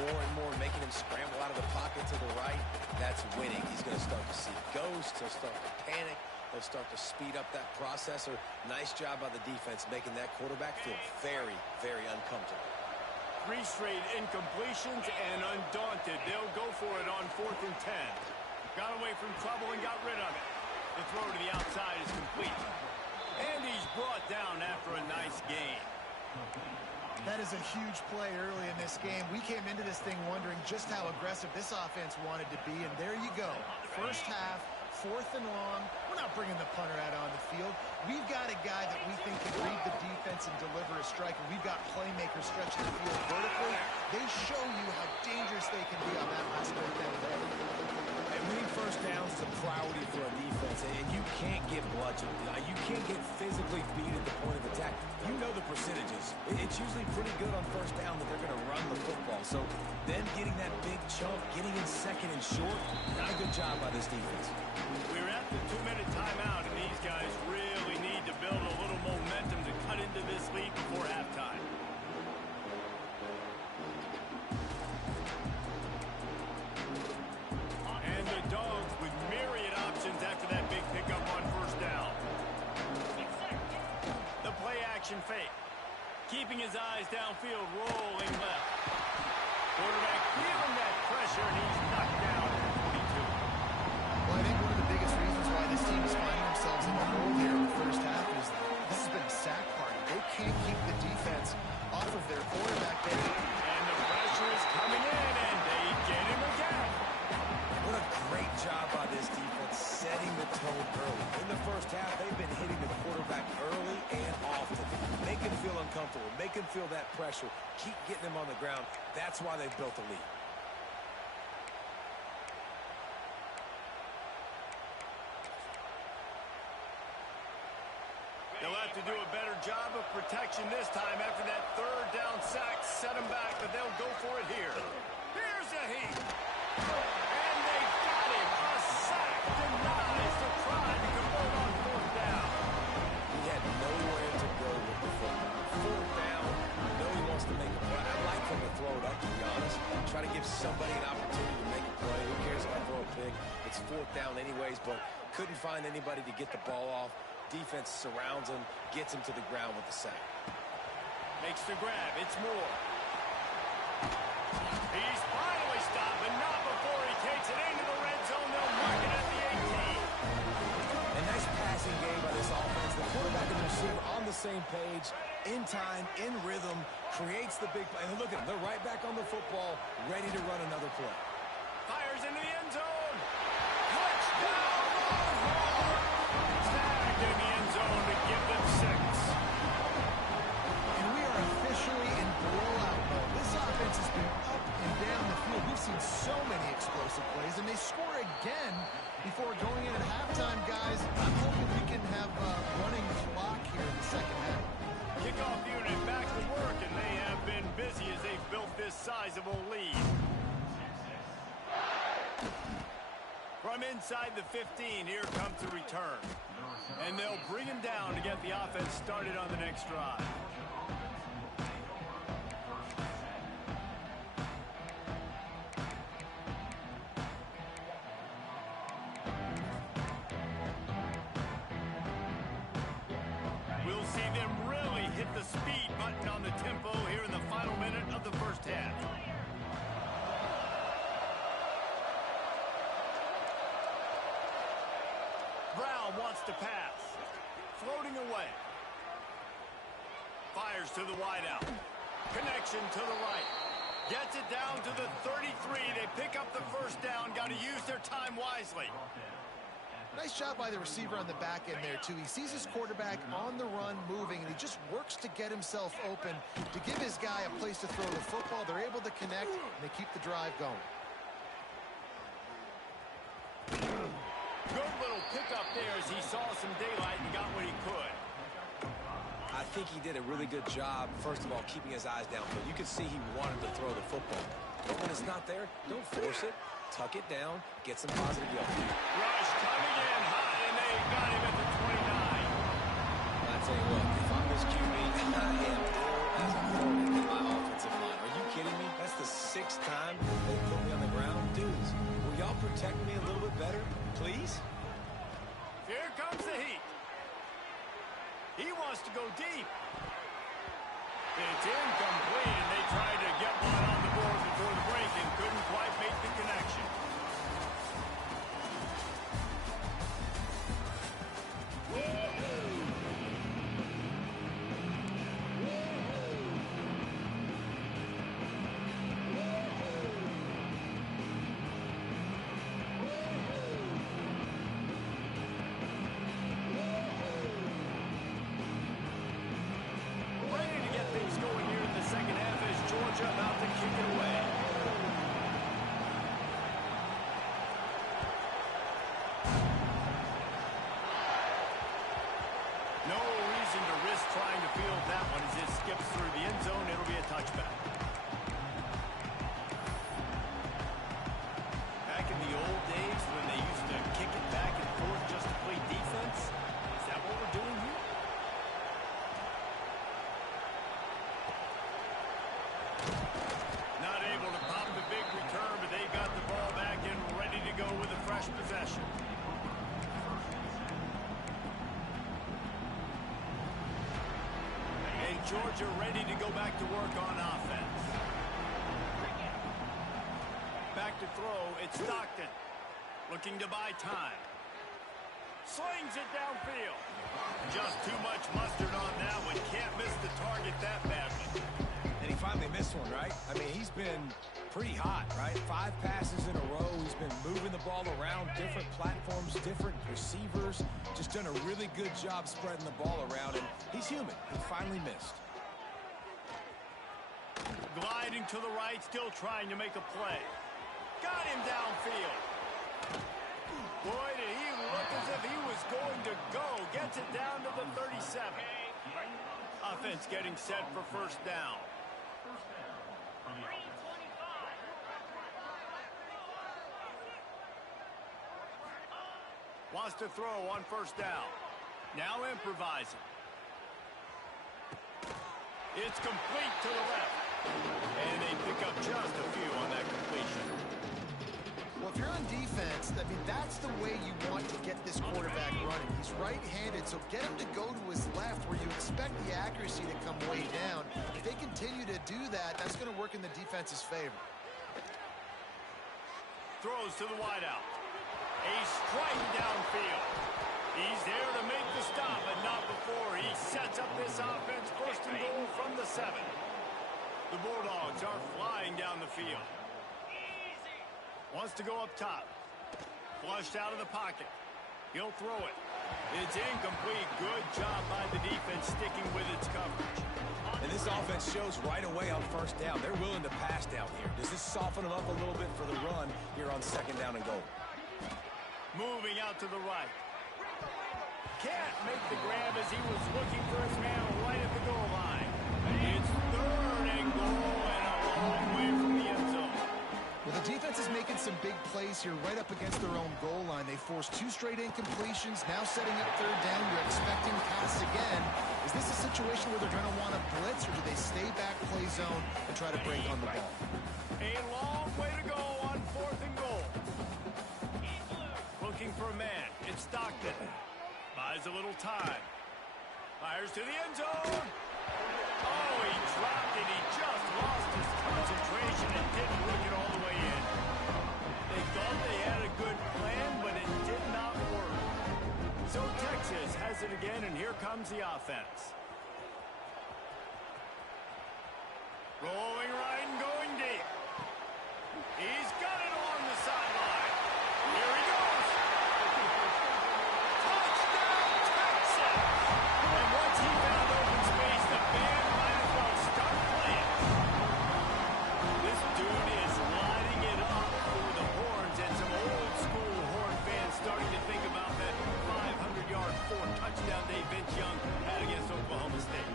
More and more making him scramble out of the pocket to the right. That's winning. He's going to start to see ghosts. He'll start to panic. He'll start to speed up that process. Nice job by the defense making that quarterback feel very, very uncomfortable. 3 straight incompletions, and undaunted, they'll go for it on 4th and 10. Got away from trouble and got rid of it. The throw to the outside is complete. And he's brought down after a nice gain. That is a huge play early in this game. We came into this thing wondering just how aggressive this offense wanted to be, and there you go. First half, 4th and long. We're not bringing the punter out on the field. We've got a guy that we think can read the defense and deliver a strike, and we've got playmakers stretching the field vertically. They show you how dangerous they can be on that last third down there. And winning first downs is a priority for a defense, and you can't get bludgeoned. You can't get physically beat at the point of attack. You know the percentages. It's usually pretty good on first down that they're going to run the football. So then getting that big chunk, getting in second and short, not a good job by this defense. We're at the 2-minute timeout, and these guys really need to build a little momentum to cut into this lead before halftime. And the Dogs with myriad options after that big pickup on first down. The play-action fake. Keeping his eyes downfield, rolling left. Quarterback feeling that pressure, and he's knocked down at 22. Well, I think one of the biggest reasons why this team is finding themselves in the hole here in the first half is this has been make them feel that pressure, keep getting them on the ground. That's why they've built a lead. They'll have to do a better job of protection this time after that third down sack set them back, but they'll go for it here. Here's the heat. And they got him. A sack denies the try to convert on fourth down. He had nowhere to go with the football. Fourth down, I know he wants to make a play. I'd like him to throw it up, to be honest. Try to give somebody an opportunity to make a play. Who cares if I throw a pick? It's fourth down anyways, but couldn't find anybody to get the ball off. Defense surrounds him, gets him to the ground with the sack. Makes the grab. It's Moore. He's finally stopped, but not before he takes it into the red zone. They'll mark it at the 18. A nice passing game by this offense. The quarterback and the receiver on the same page, in time, in rhythm, creates the big play. And look at them. They're right back on the football, ready to run another play. Fires into the end zone. Touchdown! Tagged in the end zone to give them 6. And we are officially in blowout mode. This offense has been up and down the field. We've seen so many explosive plays, and they score again before going in at halftime, guys. I'm hoping we can have a running clock here in the second half. Kickoff unit back to work, and they have been busy as they've built this sizable lead. From inside the 15, here comes the return. And they'll bring him down to get the offense started on the next drive. We'll see them really hit the speed button on the tempo here in the final minute of the first half. Brown wants to pass. Floating away. Fires to the wideout. Connection to the right. Gets it down to the 33. They pick up the first down. Got to use their time wisely. Nice job by the receiver on the back end there, too. He sees his quarterback on the run moving, and he just works to get himself open to give his guy a place to throw the football. They're able to connect, and they keep the drive going. Good little pickup there as he saw some daylight and got what he could. I think he did a really good job, first of all, keeping his eyes downfield. You could see he wanted to throw the football. But when it's not there, don't force it. Tuck it down, get some positive yardage. Rush coming in high, and they got him at the 29. I tell you what, if I'm this QB, I am ill as a hornet in my offensive line. Are you kidding me? That's the 6th time they put me on the ground. Dudes, will y'all protect me a little bit better, please? Here comes the heat. He wants to go deep. It's incomplete, and they tried to get one on the board before the break and couldn't quite make the connection. About to kick it away. No reason to risk trying to field that one as it skips through the end zone. It'll be a touchback. Back in the old days when they used to kick it back and forth just to play defense, is that what we're doing here? Not able to pop the big return, but they got the ball back and ready to go with a fresh possession. And Georgia ready to go back to work on offense. Back to throw, it's Stockton. Looking to buy time. Slings it downfield. Just too much mustard on that one. Can't miss the target that badly. And he finally missed one, right? I mean, he's been pretty hot, right? 5 passes in a row. He's been moving the ball around, different platforms, different receivers. Just done a really good job spreading the ball around, and he's human. He finally missed. Gliding to the right, still trying to make a play. Got him downfield. Boy, did he look as if he was going to go. Gets it down to the 37. Offense getting set for first down. Wants to throw on first down. Now improvising. It's complete to the left. And they pick up just a few on that completion. Well, if you're on defense, I mean, that's the way you want to get this quarterback running. He's right-handed, so get him to go to his left where you expect the accuracy to come way down. If they continue to do that, that's going to work in the defense's favor. Throws to the wideout. A strike downfield. He's there to make the stop, but not before he sets up this offense. First and goal from the 7. The Bulldogs are flying down the field. Wants to go up top. Flushed out of the pocket. He'll throw it. It's incomplete. Good job by the defense sticking with its coverage. And this offense shows right away on first down. They're willing to pass down here. Does this soften them up a little bit for the run here on second down and goal? Moving out to the right. Can't make the grab as he was looking for his man right at the goal line. It's third and goal and a long way from the end zone. Well, the defense is making some big plays here right up against their own goal line. They forced 2 straight incompletions, now setting up third down. You're expecting pass again. Is this a situation where they're going to want to blitz, or do they stay back, play zone, and try to break on the ball? A long way to go on fourth and goal. Looking for a man. It's Stockton. Buys a little time. Fires to the end zone. Oh, he dropped it. He just lost his concentration and didn't look it all the way in. They thought they had a good plan, but it did not work. So Texas has it again, and here comes the offense. Rolling right and going deep. He's got it along the sideline. Here he goes. Touchdown, Texas! And once he found open space, the band might as well start playing. This dude is lighting it up for the Horns, and some old school Horn fans starting to think about that 500-yard, 4-touchdown day Vince Young had against Oklahoma State.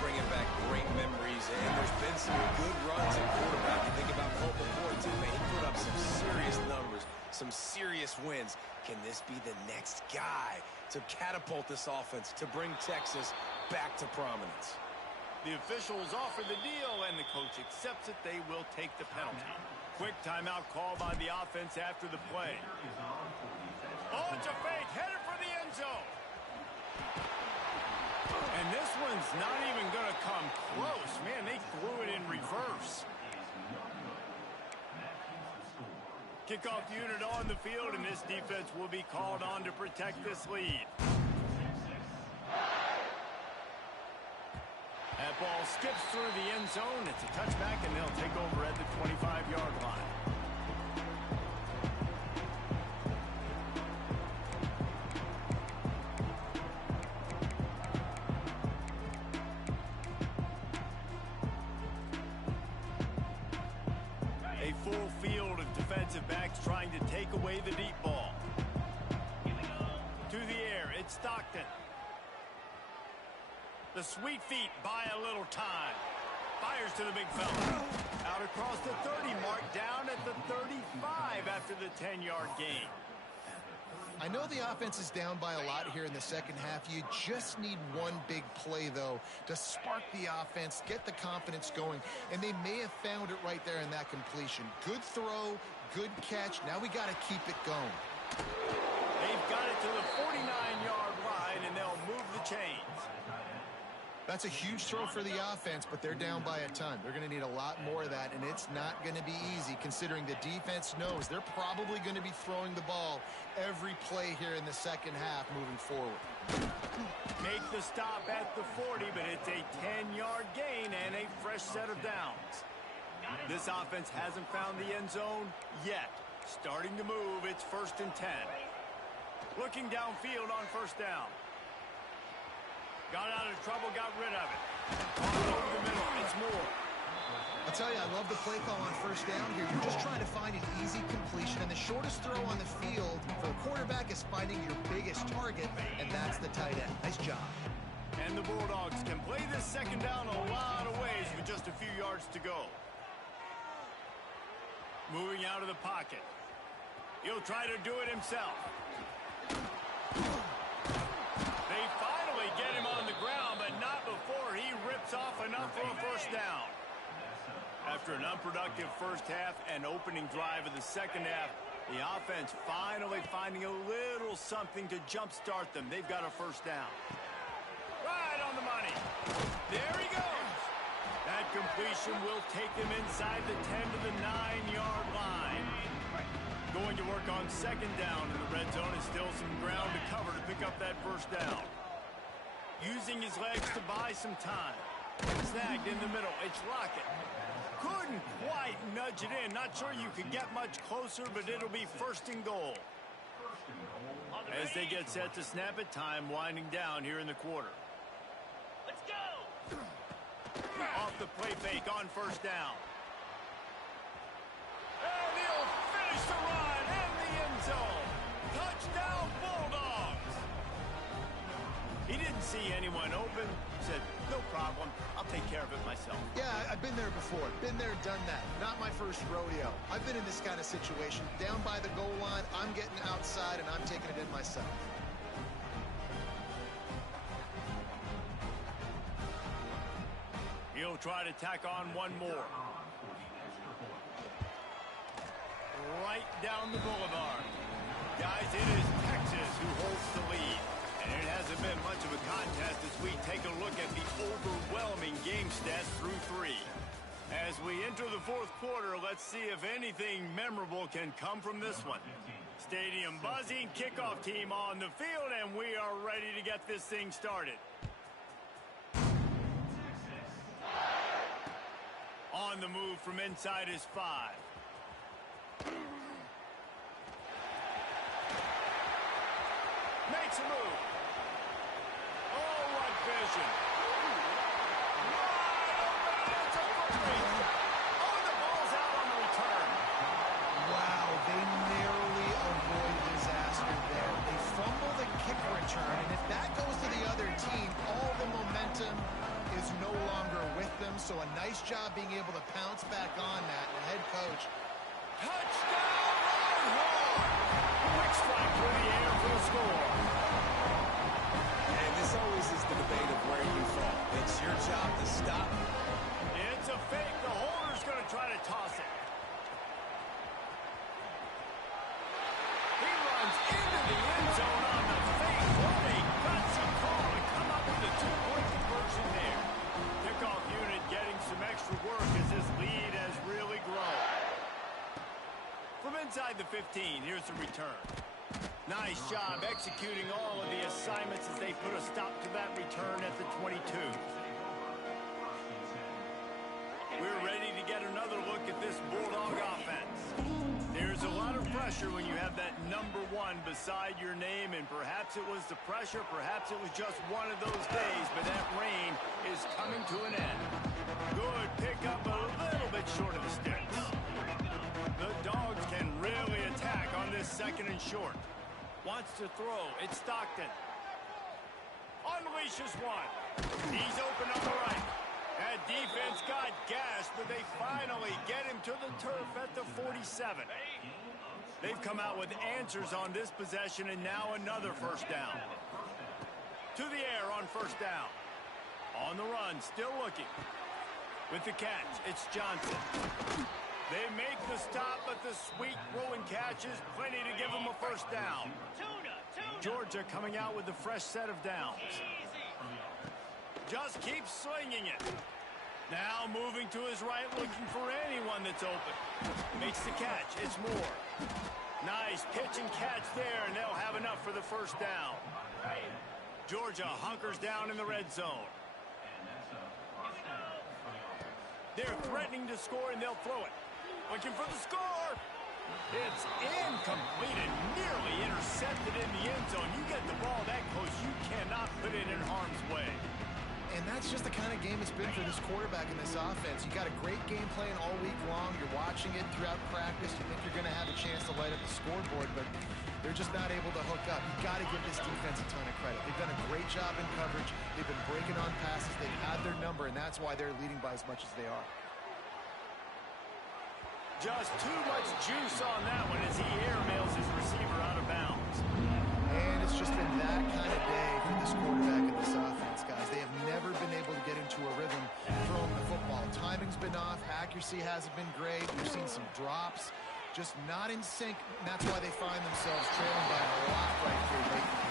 Bringing back great memories, and there's been some good runs at quarterback. You think about Colt before, too, man. He put up some serious numbers, some serious wins. Can this be the next guy to catapult this offense, to bring Texas back to prominence? The officials offer the deal, and the coach accepts it. They will take the penalty. Quick timeout call by the offense after the play. Oh, it's a fake. Headed for the end zone. And this one's not even going to come close. Man, they threw it in reverse. Kickoff unit on the field, and this defense will be called on to protect this lead. That ball skips through the end zone. It's a touchback, and they'll take over at the 25-yard line. A full field of defensive backs trying to take away the deep ball. To the air, it's Stockton. The sweet feet buy a little time. Fires to the big fella. Out across the 30 mark, down at the 35 after the 10-yard gain. I know the offense is down by a lot here in the second half. You just need one big play, though, to spark the offense, get the confidence going, and they may have found it right there in that completion. Good throw, good catch. Now we got to keep it going. They've got it to the 49-yard line, and they'll move the chains. That's a huge throw for the offense, but they're down by a ton. They're going to need a lot more of that, and it's not going to be easy considering the defense knows they're probably going to be throwing the ball every play here in the second half moving forward. Make the stop at the 40, but it's a 10-yard gain and a fresh set of downs. This offense hasn't found the end zone yet. Starting to move, it's 1st and 10. Looking downfield on first down. Got out of trouble, got rid of it. All over the middle, it's Moore. I'll tell you, I love the play call on first down here. You're just trying to find an easy completion, and the shortest throw on the field for the quarterback is finding your biggest target, and that's the tight end. Nice job. And the Bulldogs can play this second down a lot of ways with just a few yards to go. Moving out of the pocket. He'll try to do it himself. They finally get him on the ground, but not before he rips off enough for a first down. After an unproductive first half and opening drive of the second half, the offense finally finding a little something to jumpstart them. They've got a first down. Right on the money. There he goes. That completion will take them inside the 10 to the 9-yard line. Going to work on second down in the red zone is still some ground to cover to pick up that first down. Using his legs to buy some time. Snagged in the middle. It's Lockett. Couldn't quite nudge it in. Not sure you could get much closer, but it'll be first and goal. As they get set to snap it, time winding down here in the quarter. Let's go! Off the play fake on first down. And he'll finish the run in the end zone. Touchdown, Bulldogs! He didn't see anyone open. Said, no problem. I'll take care of it myself. Yeah, I've been there before. Been there, done that. Not my first rodeo. I've been in this kind of situation. Down by the goal line, I'm getting outside, and I'm taking it in myself. He'll try to tack on one more. Right down the boulevard. Guys, it is Texas who holds the lead. And it hasn't been much of a contest as we take a look at the overwhelming game stats through 3. As we enter the fourth quarter, let's see if anything memorable can come from this one. Stadium buzzing, kickoff team on the field, and we are ready to get this thing started. On the move from inside his 5. Makes a move. Oh, what vision. It's a foot. Oh, the ball's out on the return. Wow, they narrowly avoid disaster there. They fumble the kick return, and if that goes to the other team, all the momentum is no longer with them. So a nice job being able to pounce back on that. The head coach. Touchdown, Longhorn! Quick strike through the air for the score. And this always is the debate of where you fall. It's your job to stop. It's a fake. The holder's going to try to toss it. He runs into the end zone on the fake. What a gutsy call to come up with a 2-point conversion there. Kickoff unit getting some extra work as this lead has really grown. From inside the 15, here's the return. Nice job executing all of the assignments as they put a stop to that return at the 22. We're ready to get another look at this Bulldog offense. There's a lot of pressure when you have that number 1 beside your name, and perhaps it was the pressure, perhaps it was just one of those days, but that rain is coming to an end. Good pickup, a little bit short of the sticks. The Dogs can really attack on this second and short. Wants to throw. It's Stockton. Unleashes one. He's open on the right. That defense got gashed, but they finally get him to the turf at the 47. They've come out with answers on this possession, and now another first down. To the air on first down. On the run, still looking. With the catch, it's Johnson. They make the stop, but the sweet rolling catch is plenty to give them a first down. Georgia coming out with a fresh set of downs. Just keeps swinging it. Now moving to his right, looking for anyone that's open. Makes the catch. It's Moore. Nice pitch and catch there, and they'll have enough for the first down. Georgia hunkers down in the red zone. They're threatening to score, and they'll throw it. Looking for the score. It's incomplete and nearly intercepted in the end zone. You get the ball that close, you cannot put it in harm's way. And that's just the kind of game it's been for this quarterback in this offense. You got a great game plan all week long. You're watching it throughout practice. You think you're going to have a chance to light up the scoreboard, but they're just not able to hook up. You got to give this defense a ton of credit. They've done a great job in coverage. They've been breaking on passes. They've had their number, and that's why they're leading by as much as they are. Just too much juice on that one as he airmails his receiver out of bounds. And it's just been that kind of day for this quarterback in this offense, guys. They have never been able to get into a rhythm throwing the football. Timing's been off. Accuracy hasn't been great. We've seen some drops. Just not in sync, and that's why they find themselves trailing by a lot right here lately.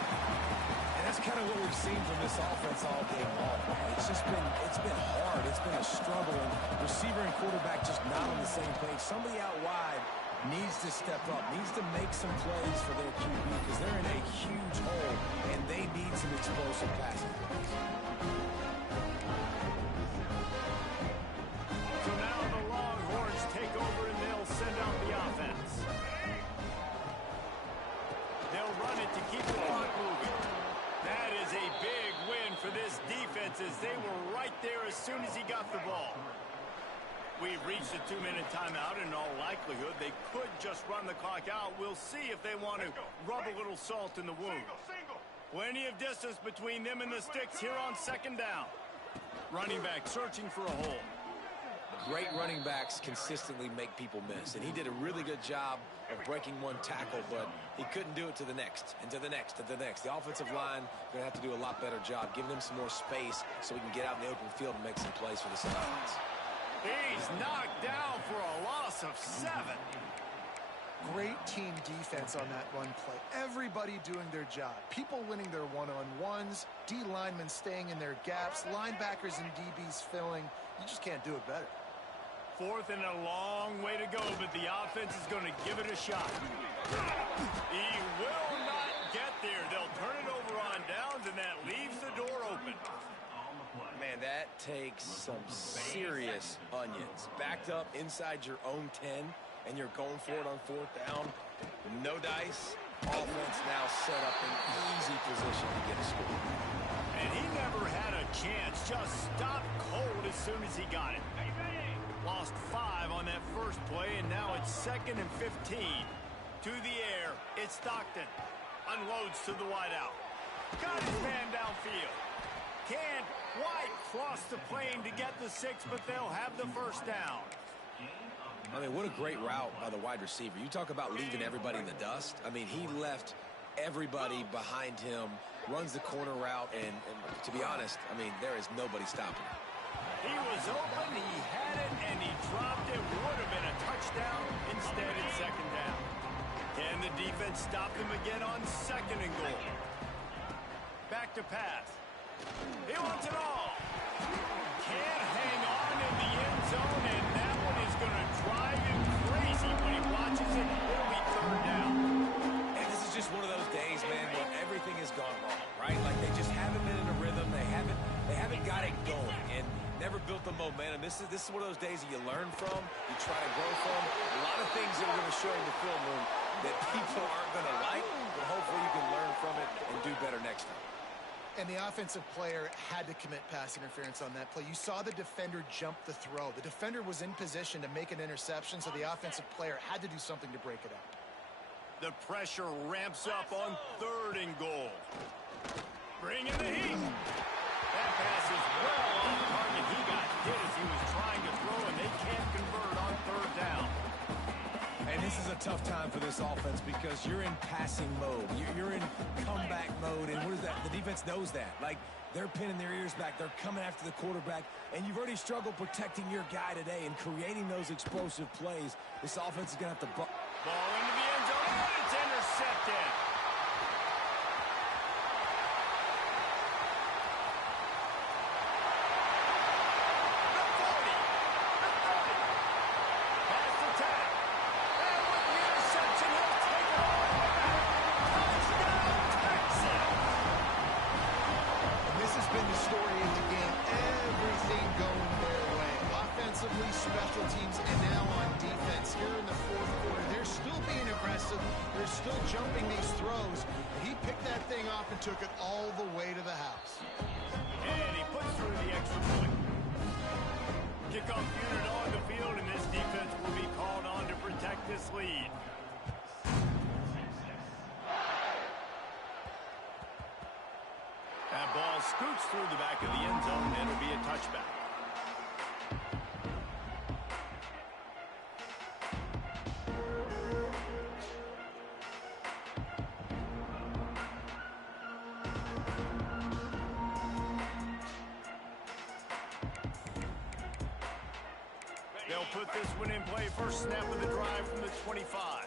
And that's kind of what we've seen from this offense all game long. It's been hard. It's been a struggle, and receiver and quarterback just not on the same page. Somebody out wide needs to step up, needs to make some plays for their QB because they're in a huge hole, and they need some explosive passing plays. So now the Longhorns take over, and they'll send out the offense. They'll run it to keep the clock moving. That is a big win for this defense as they were right there as soon as he got the ball. We've reached a 2-minute timeout, and in all likelihood, they could just run the clock out. We'll see if they want to rub a little salt in the wound. Plenty of distance between them and the sticks here on second down. Running back searching for a hole. Great running backs consistently make people miss, and he did a really good job of breaking one tackle, but he couldn't do it to the next, and to the next, and to the next. The offensive line going to have to do a lot better job, giving them some more space so we can get out in the open field and make some plays for this offense. He's knocked down for a loss of 7. Great team defense on that run play. Everybody doing their job. People winning their one-on-ones, D linemen staying in their gaps, linebackers and DBs filling. You just can't do it better. 4th and a long way to go, but the offense is going to give it a shot. He will not get there. They'll turn it over on downs, and that leaves the door open. Man, that takes some serious onions. Backed up inside your own 10, and you're going for it on 4th down. No dice. Offense now set up in easy position to get a score. And he never had a chance. Just stopped cold as soon as he got it. Lost 5 on that first play, and now it's 2nd and 15. To the air, it's Stockton. Unloads to the wideout. Got his man downfield. Can't quite cross the plane to get the 6, but they'll have the first down. I mean, what a great route by the wide receiver. You talk about leaving everybody in the dust. I mean, he left everybody behind him, runs the corner route, and to be honest, I mean, there is nobody stopping him. He was open, he had it, and he dropped it. Would have been a touchdown. Instead, it's 2nd down. Can the defense stop them again on 2nd and goal? Back to pass. He wants it all. Can't hang on in the end zone, and that one is going to drive him crazy when he watches it. It'll be 3rd down. And this is just one of those days, man, where everything has gone wrong, right? Like they just haven't been in a rhythm. They haven't got it going and never built the momentum. This is one of those days that you learn from, you try to grow from. A lot of things that are going to show in the film room that people aren't going to like, but hopefully you can learn from it and do better next time. And the offensive player had to commit pass interference on that play. You saw the defender jump the throw. The defender was in position to make an interception, so the offensive player had to do something to break it up. The pressure ramps up on 3rd and goal. Bring in the heat. That pass is well off target. He got hit as he was trying to throw, and they can't convert on 3rd down. And this is a tough time for this offense because you're in passing mode. You're in comeback mode, and what is that? The defense knows that. Like, they're pinning their ears back. They're coming after the quarterback, and you've already struggled protecting your guy today and creating those explosive plays. This offense is going to have to... Ball into the end zone, and it's intercepted. Special teams and now on defense here in the 4th quarter. They're still being aggressive. They're still jumping these throws. He picked that thing off and took it all the way to the house. And he puts through extra point. Kickoff unit on the field, and this defense will be called on to protect this lead. That ball scoots through the back of the end zone, and it'll be a touchback. They'll put this one in play. First snap of the drive from the 25.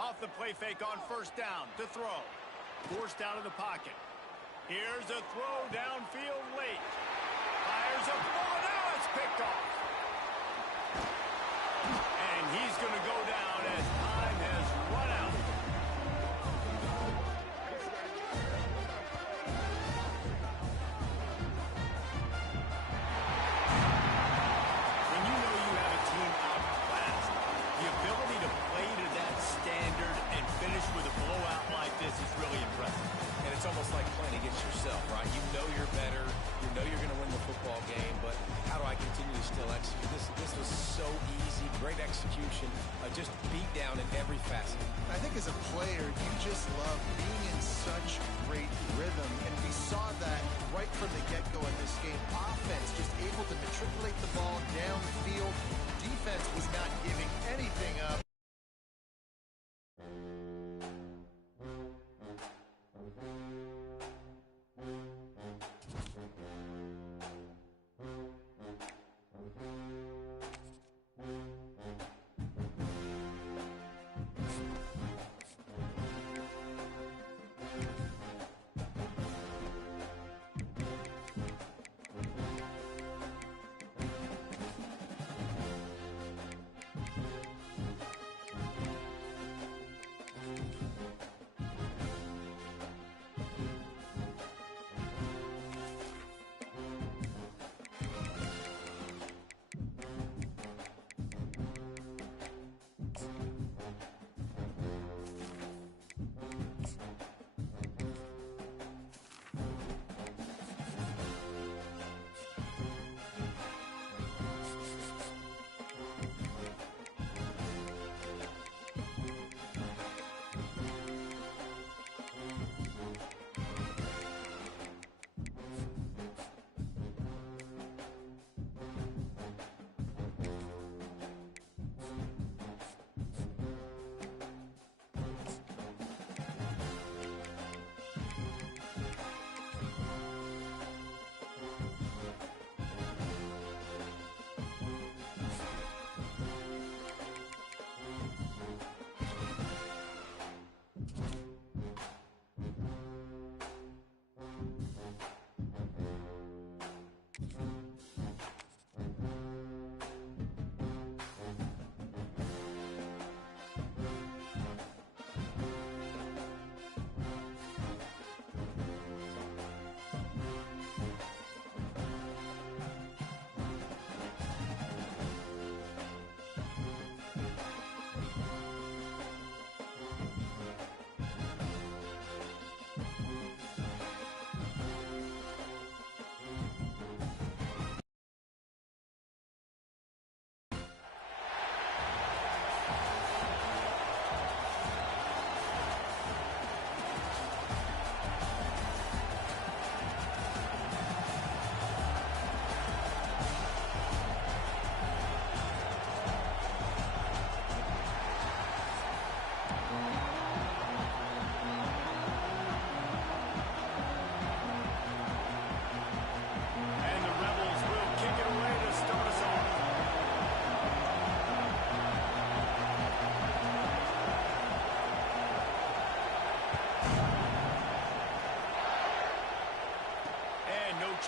Off the play fake on first down to throw. Forced out of the pocket. Here's a throw downfield late. Fires a ball. Now it's picked off. And he's going to go down as time has run out. When you know you have a team outclassed, the ability to play to that standard and finish with a blowout like this is really impressive. And it's almost like playing against yourself, right? You know you're better. You know you're going to win the football game, but how do I continue to still execute? This was so easy. Great execution. Just beat down in every facet. I think as a player, you just love being in such great rhythm, and we saw that right from the get-go in this game. Offense just able to matriculate the ball down the field. Defense was not giving anything up.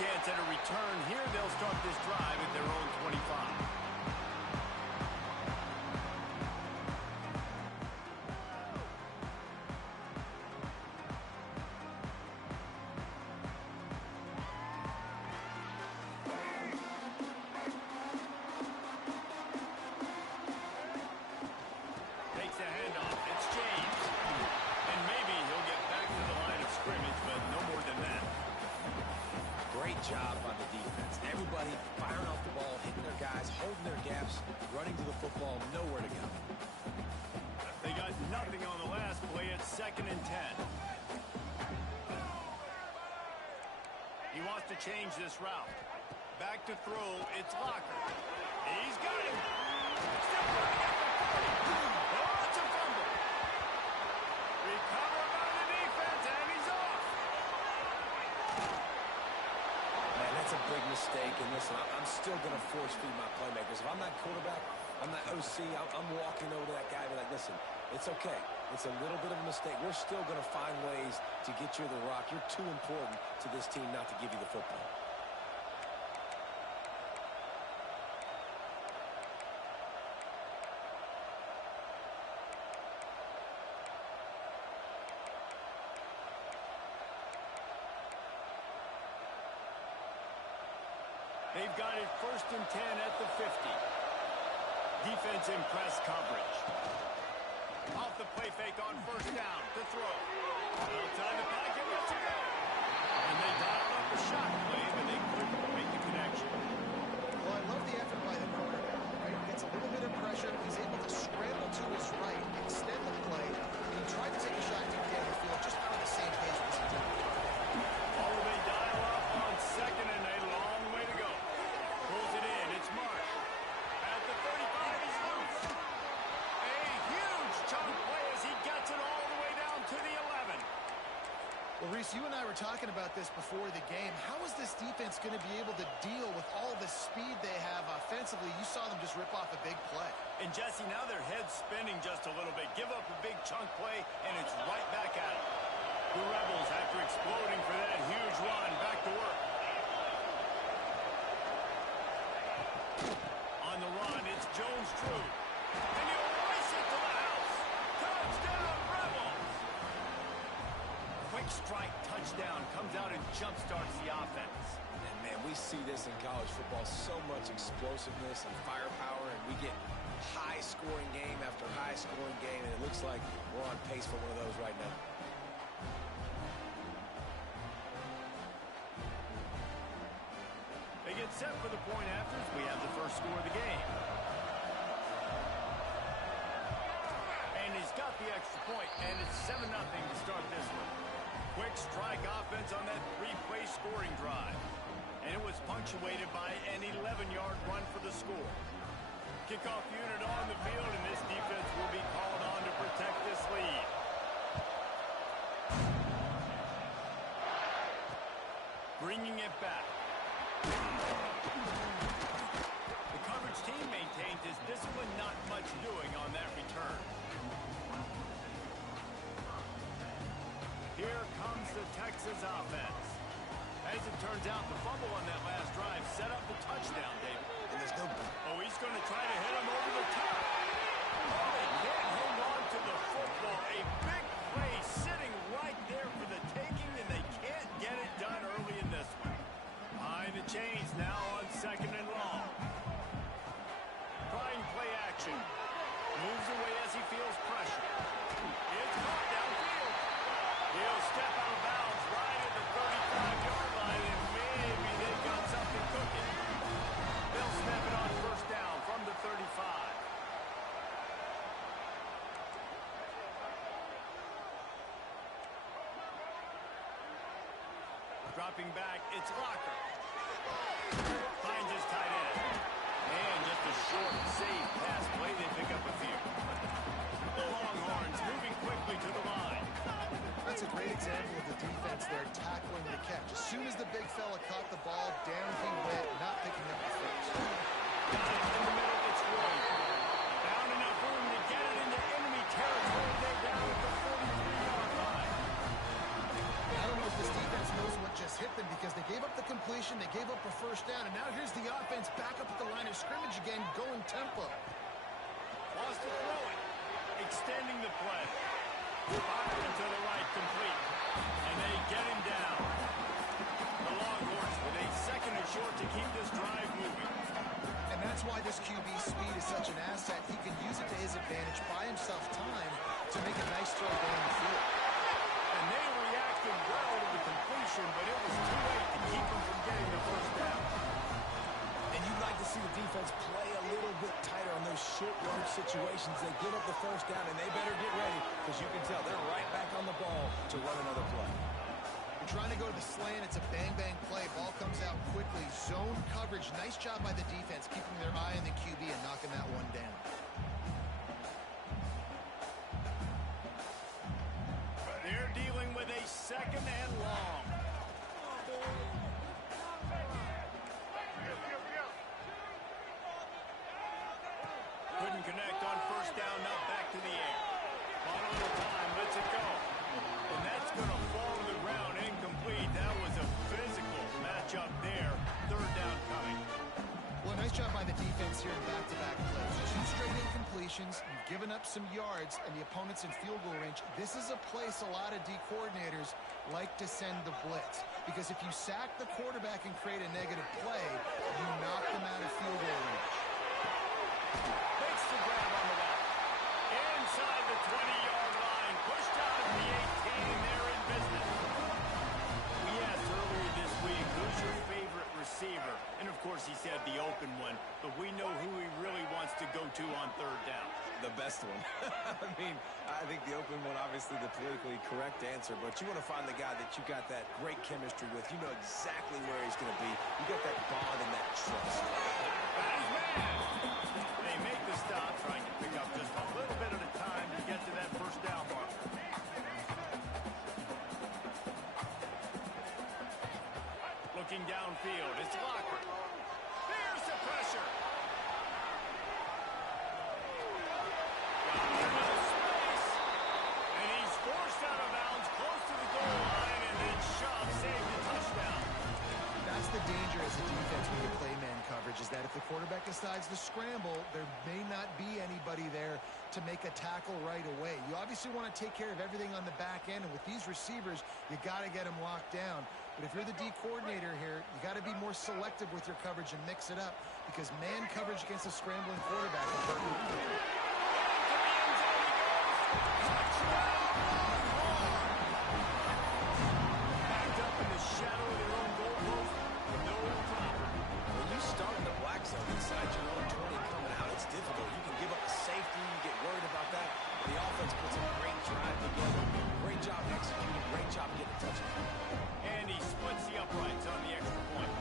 chance at a return here. They'll start this drive at their own 25. Takes the handoff. It's James. And maybe he'll get back to the job on the defense. Everybody firing off the ball, hitting their guys, holding their gaps, running to the football, nowhere to go. They got nothing on the last play. It's 2nd and 10. He wants to change this route. Back to throw. It's Locker. He's got him. Still running at the 40. Oh, it's a fumble. Recovered by the defense, and he's off. Man, that's a big mistake. And listen, I'm still going to force feed my playmakers. If I'm not quarterback, I'm not OC, I'm walking over to that guy and be like, listen, it's okay. It's a little bit of a mistake. We're still going to find ways to get you the rock. You're too important to this team not to give you the football. They've got it 1st and 10 at the 50. Defense in press coverage. Off the play fake on 1st down to throw. Outside the pocket, let's go. And they dialed up a shot play, but they couldn't make the connection. Well, I love the effort by the quarterback. Right? He gets a little bit of pressure. He's able to scramble to his right, extend the play, and he tried to take a shot deep down the field, just not on the same page as he did. Oh, they dial up on 2nd and a long way to go. Pulls it in. It's Marsh. At the 35, he's loose. A huge chunk play as he gets it all the way down to the 11. Well, Reese, you and I were talking about this before the game. How is this defense going to be able to deal with all the speed they have offensively? You saw them just rip off a big play. And, Jesse, now their head's spinning just a little bit. Give up a big chunk play, and it's right back at them. The Rebels, after exploding for that huge run, back to work. On the run, it's Jones-Drew. And he'll race it to the house. Touchdown, Rebels! Quick strike touchdown comes out and jump-starts the offense. And, man, we see this in college football, so much explosiveness and firepower, and we get high-scoring game after high-scoring game, and it looks like we're on pace for one of those right now. They get set for the point afters. We have the first score of the game. And he's got the extra point, and it's 7-0 to start this one. Quick strike offense on that 3-play scoring drive. And it was punctuated by an 11-yard run for the score. Kickoff unit on the field, and this defense will be called on to protect this lead. Bringing it back. The coverage team maintains his discipline, not much doing on that return. Here comes the Texas offense. As it turns out, the fumble on that last drive set up the touchdown, David. And there's no... Oh, he's going to try to hit him over the top. Oh, they can't hang on to the football. A big play sitting right there for the taking, and they can't get it done early in this one. Behind the chains now on 2nd and long. Trying play action. Moves away as he feels pressure. It's caught downfield. He'll step out of bounds right at the 35-yard line, and maybe they've got something cooking. They'll snap it on 1st down from the 35. Dropping back, it's Locker. Finds his tight end. And just a short, safe pass play, they pick up a few. The Longhorns moving quickly to the line. That's a great example of the defense there tackling the catch. As soon as the big fella caught the ball, down he went, not picking up the first. Got it in the middle, it's Roy. Found enough room to get it into enemy territory. They're down at the 43-yard line. I don't know if this defense knows what just hit them because they gave up the completion, they gave up a 1st down, and now here's the offense back up at the line of scrimmage again, going tempo. Wants to throw it. Extending the play. Firing to the right, complete. And they get him down. The Longhorns with a 2nd and short to keep this drive moving. And that's why this QB's speed is such an asset. He can use it to his advantage, buy himself time to make a nice throw down the field. And they reacted well to the completion, but it was too late to keep him from getting the situations, they give up the first down, and they better get ready because you can tell they're right back on the ball to run another play. You're trying to go to the slant. It's a bang-bang play. Ball comes out quickly. Zone coverage. Nice job by the defense, keeping their eye on the QB and knocking that one down. They're dealing with a second and long. Couldn't connect on first down, now back to the air. On a little time, lets it go. And that's going to fall to the ground, incomplete. That was a physical matchup there. Third down coming. Well, nice job by the defense here in back-to-back plays. 2 straight incompletions, you've given up some yards, and the opponent's in field goal range. This is a place a lot of D coordinators like to send the blitz, because if you sack the quarterback and create a negative play, you knock them out of field goal range. Makes the grab on the left. Inside the 20-yard line. Pushed out of the 18. They're in business. We asked earlier this week, who's your favorite receiver? And, of course, he said the open one. But we know who he really wants to go to on third down. The best one. I mean, I think the open one, obviously the politically correct answer, but you want to find the guy that you got that great chemistry with. You know exactly where he's going to be. You got that bond and that trust. They make the stop, trying to pick up just a little bit at a time to get to that first down marker. Looking downfield, it's Locker. There's the pressure. Enough space. And he's forced out of bounds, close to the goal line, and then shoved, saved the touchdown. That's the danger as a defense when you play man coverage, is that if the quarterback decides to scramble, there may not be anybody there to make a tackle right away. You obviously want to take care of everything on the back end, and with these receivers, you got to get them locked down. But if you're the D coordinator here, you got to be more selective with your coverage and mix it up, because man coverage against a scrambling quarterback will hurt you. Backed up in the shadow of their own goalpost, no problem. When you start in the black zone inside your own 20 coming out, it's difficult. You can give up a safety, you get worried about that. The offense puts a great drive together. Great job executing, great job getting a touchdown. And he splits the uprights on the extra point.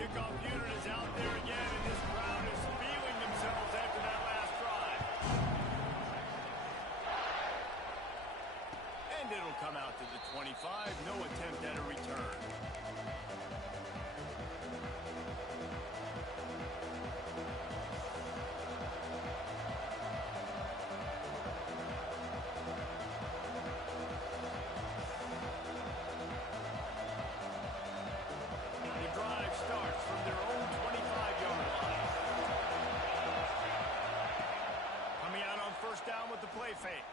Kickoff unit is out there again, and this crowd is feeling themselves after that last drive. And it'll come out to the 25. No attempt at a return. The drive starts from their own 25-yard line. Coming out on first down with the play fake.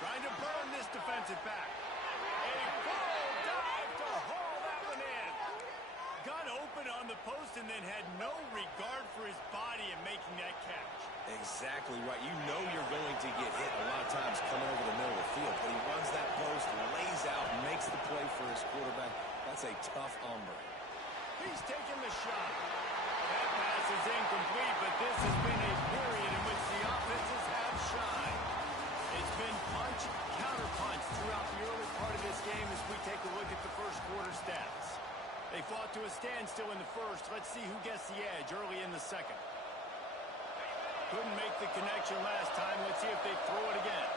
Trying to burn this defensive back. A full dive to haul that one in. Got open on the post and then had no regard for his body in making that catch. Exactly right. You know you're going to get hit a lot of times coming over the middle of the field, but he runs that post, lays out, makes the play for his quarterback. That's a tough hombre. He's taking the shot. That pass is incomplete, but this has been a period in which the offenses have shined. It's been punch, counter-punch throughout the early part of this game as we take a look at the first quarter stats. They fought to a standstill in the first. Let's see who gets the edge early in the second. Couldn't make the connection last time. Let's see if they throw it again.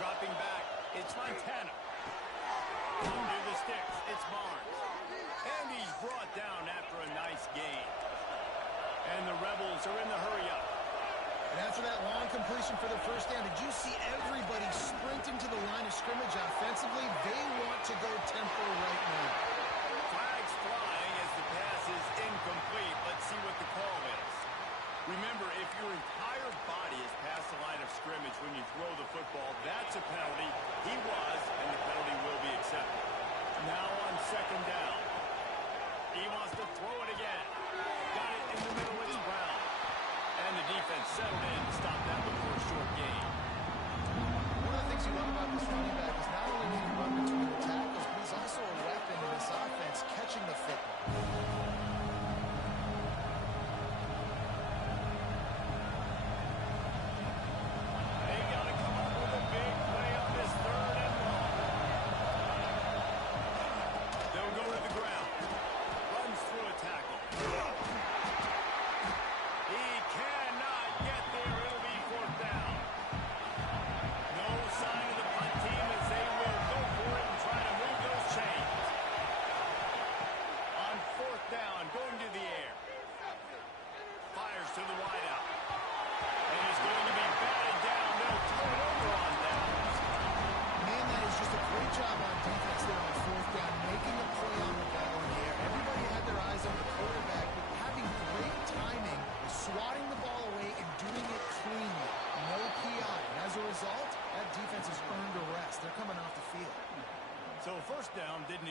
Dropping back, it's Montana. Under the sticks, it's Barnes. And he's brought down after a nice gain. And the Rebels are in the hurry-up. And after that long completion for the first down, did you see everybody sprinting to the line of scrimmage offensively? They want to go tempo right now. Flags flying as the pass is incomplete. Let's see what the call is. Remember, if your entire body is past the line of scrimmage when you throw the football, that's a penalty. He was, and the penalty will be accepted. Now on second down. He wants to throw it again. Got it in the middle. It's Brown. And the defense settled in to stop that before a short gain. One of the things you love about this running back is not only can he run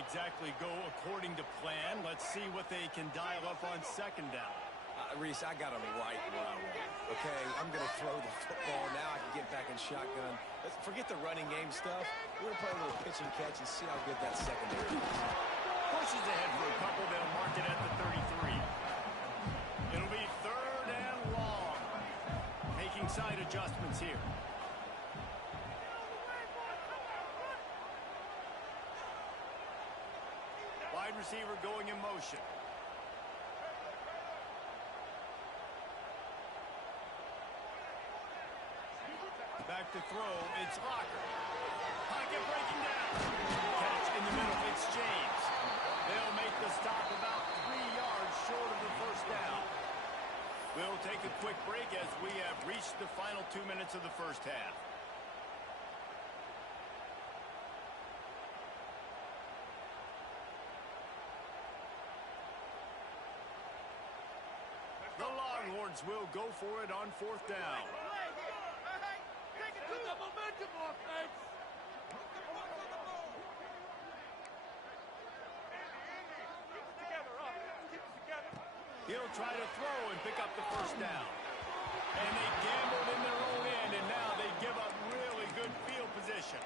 exactly go according to plan. Let's see what they can dial up on second down. Reese, I got him right where I want. Okay, I'm going to throw the football. Now I can get back in shotgun. Let's forget the running game stuff. We're going to play a little pitch and catch and see how good that secondary is. Pushes ahead for a couple. They'll mark it at the 33. It'll be third and long. Making side adjustments here. Wide receiver going in motion. Back to throw, it's Locker. Pocket breaking down. Catch in the middle, it's James. They'll make the stop about 3 yards short of the first down. We'll take a quick break as we have reached the final 2 minutes of the first half. The Longhorns will go for it on fourth down. He'll try to throw and pick up the first down. And they gambled in their own end, and now they give up really good field position.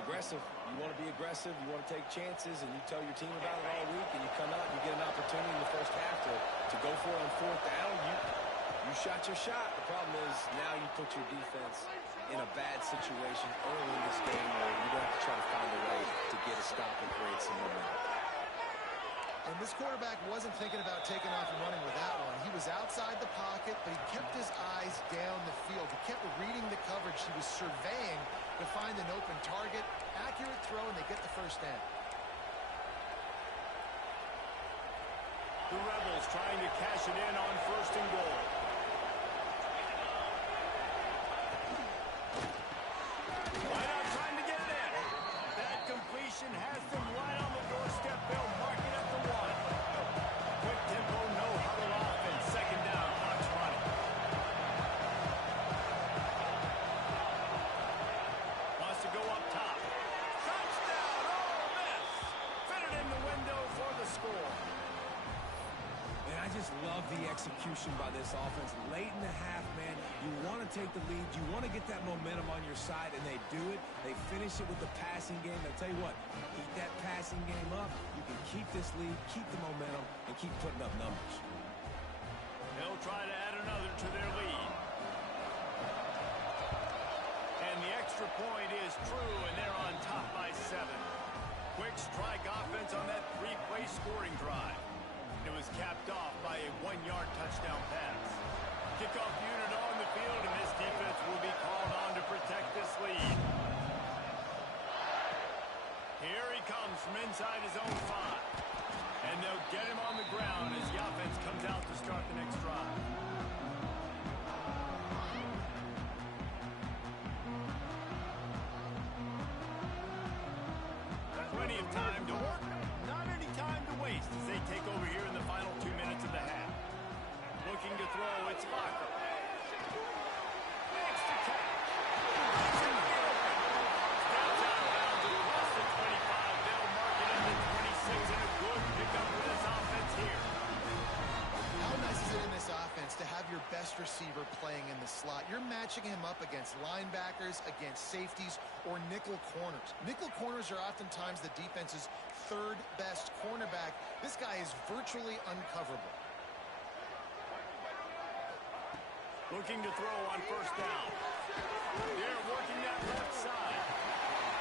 Aggressive. You want to be aggressive. You want to take chances, and you tell your team about it all week, and you come out and you get an opportunity in the first half to go for it on fourth down. You shot your shot. The problem is now you put your defense in a bad situation early in this game where you're going to have to try to find a way to get a stop and create some momentum. And this quarterback wasn't thinking about taking off and running with that one. He was outside the pocket, but he kept his eyes down the field. He kept reading the coverage. He was surveying to find an open target. Accurate throw, and they get the first down. The Rebels trying to cash it in on first and goal. Right out trying to get it in. That completion has them right on the doorstep. They'll mark it at the 1. Quick tempo, no huddle offense. Second down, clock's running. Wants to go up top. Touchdown, Ole Miss. Fit it in the window for the score. And I just love the execution by this offense. Late in the half, man, you want to take the lead. You want to get that momentum on your side, and they do it. They finish it with the passing game. I'll tell you what, keep that passing game up. You can keep this lead, keep the momentum, and keep putting up numbers. They'll try to add another to their lead. And the extra point is true, and they're on top by 7. Quick strike offense on that 3-play scoring drive. It was capped off by a 1-yard touchdown pass. Kickoff unit on the field, and this defense will be called on to protect this lead. Here he comes from inside his own 5. And they'll get him on the ground as the offense comes out to start the next drive. Plenty of time to work. Not any time to waste as they take over here in the final 2 minutes of the half. Looking to throw, it's Locker. Makes the catch. Steps out of bounds across the 25. They'll mark it in the 26, and a good pickup for this offense here. How nice is it in this offense to have your best receiver playing in the slot? You're matching him up against linebackers, against safeties, or nickel corners. Nickel corners are oftentimes the defense's third best cornerback. This guy is virtually uncoverable. Looking to throw on first down. They're working that left side.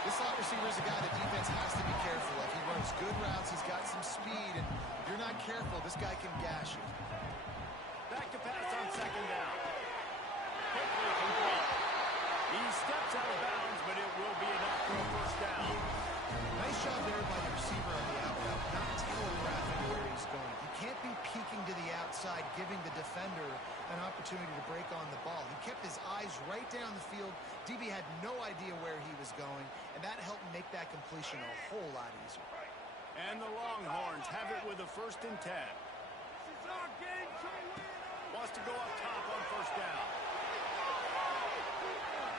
This slot receiver is a guy the defense has to be careful of. He runs good routes. He's got some speed, and if you're not careful, this guy can gash you. Back to pass on second down. Quickly complete. He steps out of bounds, but it will be enough for a first down. Nice job there by the receiver on the out route, not telegraphing where he's going. You can't be peeking to the outside, giving the defender an opportunity to break on the ball. He kept his eyes right down the field. DB had no idea where he was going, and that helped make that completion a whole lot easier. And the Longhorns have it with a 1st and 10. Wants to go up top on first down.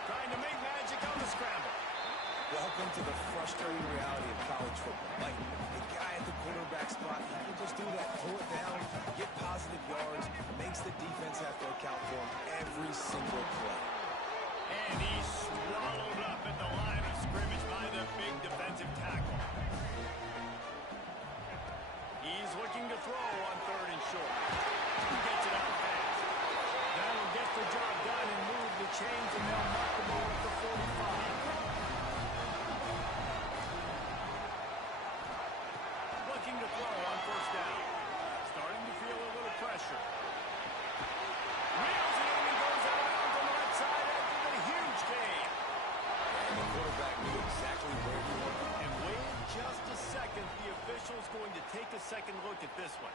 Trying to make magic on the scramble. Welcome to the frustrating reality of college football. Like, the guy at the quarterback spot, he can just do that. Pull it down, get positive yards, makes the defense have to account for him every single play. And he's swallowed up at the line of scrimmage by the big defensive tackle. He's looking to throw on 3rd and short. He gets it out fast. That'll get the job done and move the chains, and they'll mark the ball at the 45. Looking to throw on 1st down. Starting to feel a little pressure. Reels it in and goes out of bounds on the right side after the huge gain. And the quarterback knew exactly where he wanted. And wait just a second. The official's going to take a second look at this one.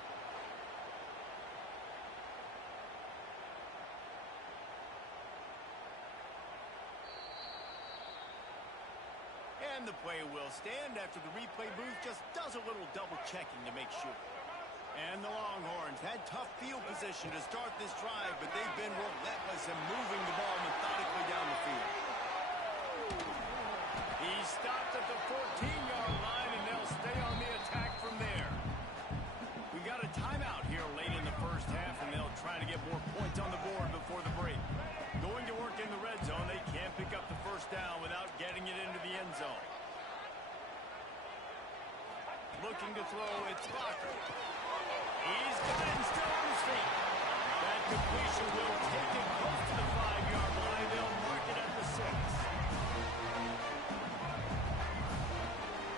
And the play will stand after the replay booth just does a little double checking to make sure. And the Longhorns had tough field position to start this drive, but they've been relentless in moving the ball methodically down the field. He stopped at the 14-yard line, and they'll stay on the attack from there. We got a timeout here late in the 1st half, and they'll try to get more points on the board before the break. Going to work in the red zone, they can't pick up the 1st down without getting it into the end zone. Looking to throw, it's Locker. He's got it and still on his feet. That completion will take it close to the 5-yard line. They'll mark it at the 6.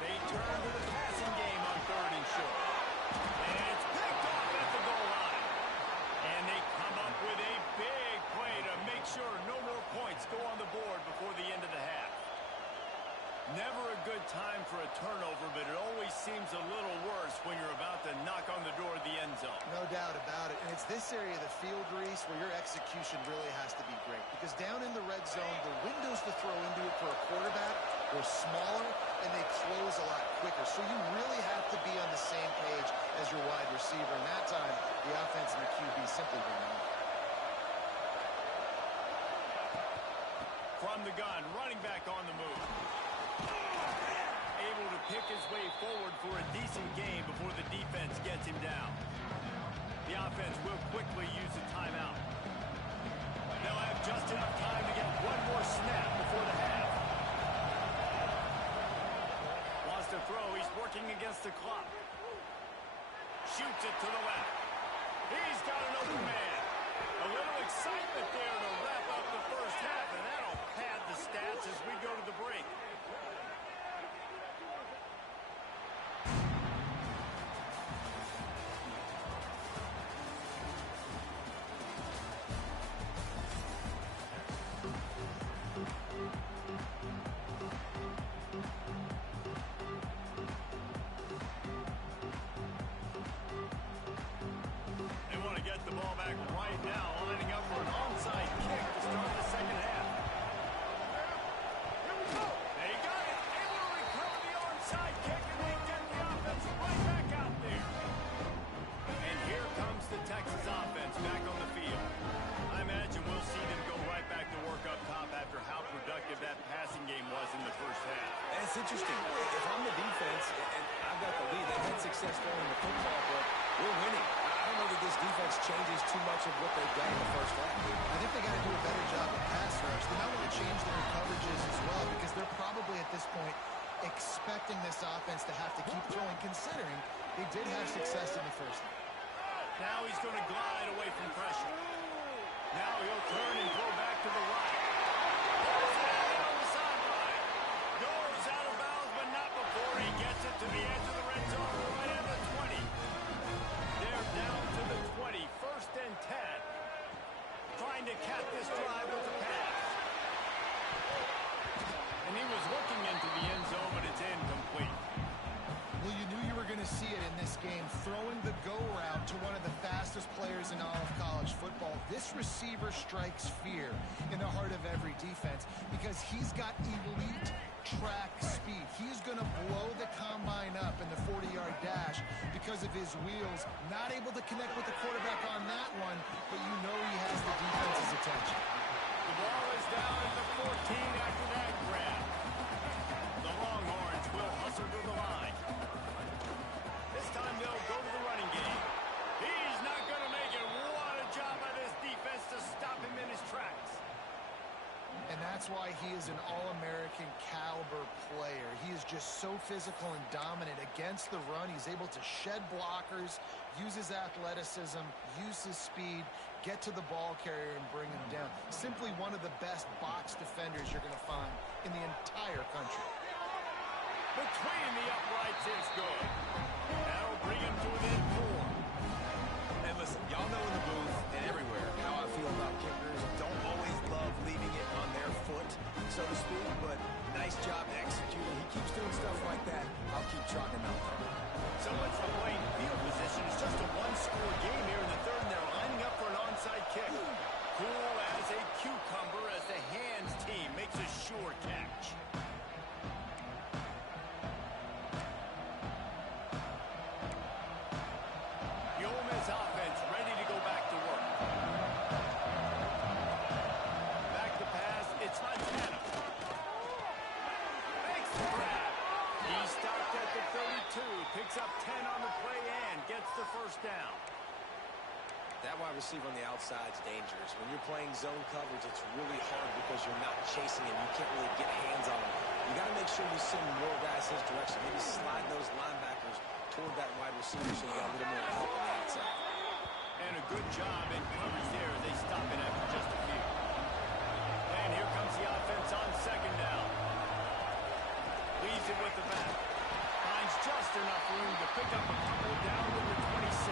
They turn to the passing game on 3rd and short. And it's picked off at the goal line. And they come up with a big play to make sure no more points go on the board before the end of the half. Never a good time for a turnover, but it always seems a little worse when you're about to knock on the door of the end zone. No doubt about it. And it's this area of the field, Reese, where your execution really has to be great. Because down in the red zone, the windows to throw into it for a quarterback are smaller, and they close a lot quicker. So you really have to be on the same page as your wide receiver. And that time, the offense and the QB simply were not. From the gun, running back on the move. Able to pick his way forward for a decent gain before the defense gets him down. The offense will quickly use a timeout. They'll have just enough time to get one more snap before the half. Wants to throw. He's working against the clock. Shoots it to the left. He's got an open man. A little excitement there to wrap up the 1st half, and that'll pad the stats as we go to the break. The ball back right now, lining up for an onside kick to start the 2nd half. Here we go. They got it. Able to recover the onside kick, and they get the offense right back out there. And here comes the Texas offense back on the field. I imagine we'll see them go right back to work up top after how productive that passing game was in the 1st half. And it's interesting. If I'm the defense and I've got the lead, they've had success throwing the football, but we're winning. I don't know that this defense changes too much of what they've done in the 1st half. I think they got to do a better job of pass rush. They might want to change their coverages as well, because they're probably at this point expecting this offense to have to keep throwing, considering they did have success in the 1st half. Now he's going to glide away from pressure. Now he'll turn and go back to the right. Pulls it out on the sideline. Goes out of bounds, but not before he gets it to the edge of the red zone right at the 20. They're down to the 20, 1st and 10. Trying to cap this drive with a pass. And he was looking into the end zone, but it's incomplete. Well, you knew you were going to see it in this game, throwing the go route to one of the fastest players in all of college football. This receiver strikes fear in the heart of every defense because he's got elite track speed. He's going to blow the combine up in the 40-yard dash because of his wheels. Not able to connect with the quarterback on that one, but you know he has the defense's attention. The ball is down at the 14 after that grab. That's why he is an All-American caliber player. He is just so physical and dominant against the run. He's able to shed blockers, use his athleticism, use his speed, get to the ball carrier and bring him down. Simply one of the best box defenders you're going to find in the entire country. Between the uprights is good. That'll bring him to within 4. And listen, y'all know in the booth and everywhere how I feel about kickers. Don't always love leaving it on their foot, so to speak, but nice job executing. He keeps doing stuff like that. I'll keep trotting him out there. So much for playing field position. It's just a one-score game here in the third, and they're lining up for an onside kick. Cool as a cucumber as the hands team makes a sure catch. Offense ready to go back to work. Back to pass. It's Montana. Makes the grab. He stopped at the 32. Picks up 10 on the play and gets the first down. That wide receiver on the outside is dangerous. When you're playing zone coverage, it's really hard because you're not chasing him. You can't really get hands on him. You got to make sure you send more guys his direction. Maybe slide those linebackers toward that wide receiver so you got a little more help on the outside. And a good job in coverage there as they stop it after just a few. And here comes the offense on second down. Leaves it with the back. Finds just enough room to pick up a couple down to the 26.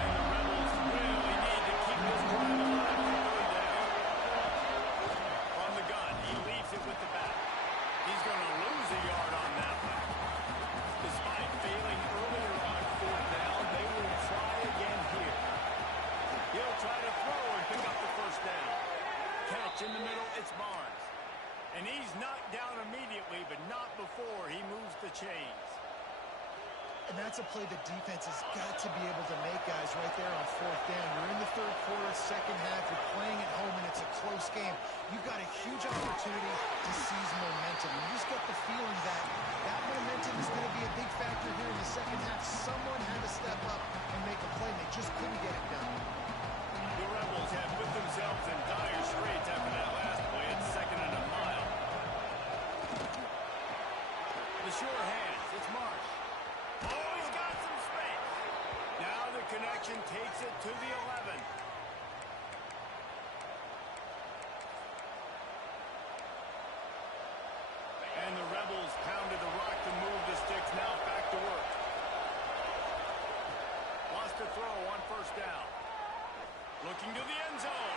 And the Rebels really need to keep this drive alive for third down. From the gun, he leaves it with the back. He's going to lose a yard on that one. Despite failing earlier on fourth down, they will try again here. He'll try to throw and pick up the first down. Catch in the middle, it's Barnes. And he's knocked down immediately, but not before he moves the chains. And that's a play the defense has got to be able to make, guys, right there on fourth down. You're in the third quarter, second half. You're playing at home, and it's a close game. You've got a huge opportunity to seize momentum. You just get the feeling that that momentum is going to be a big factor here in the second half. Someone had to step up and make a play, and they just couldn't get it done. The Rebels have put themselves in dire straits after that last play. It's second and a mile. The sure hands. It's Marsh. Oh, he's got some space. Now the connection takes it to the 11. And the Rebels pounded the rock to move the sticks. Now back to work. Wants to throw on first down. Looking to the end zone.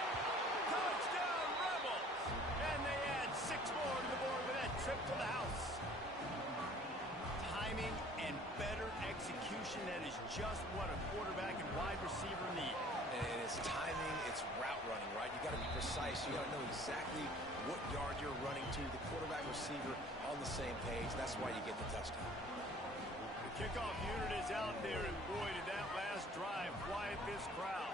Touchdown, Rebels! And they add 6 more to the board with that trip to the house. Timing and better execution, that is just what a quarterback and wide receiver need. And it's timing, it's route running, right? You got to be precise. You got to know exactly what yard you're running to. The quarterback receiver on the same page. That's why you get the touchdown. The kickoff unit is out there, and boy, did that last drive quiet this crowd.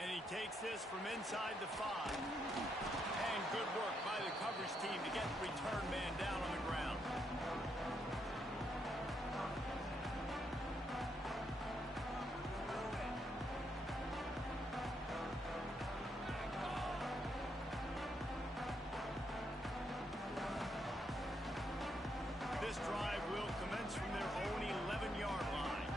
And he takes this from inside the 5. And good work by the coverage team to get the return man down on the ground. This drive will commence from their own 11-yard line.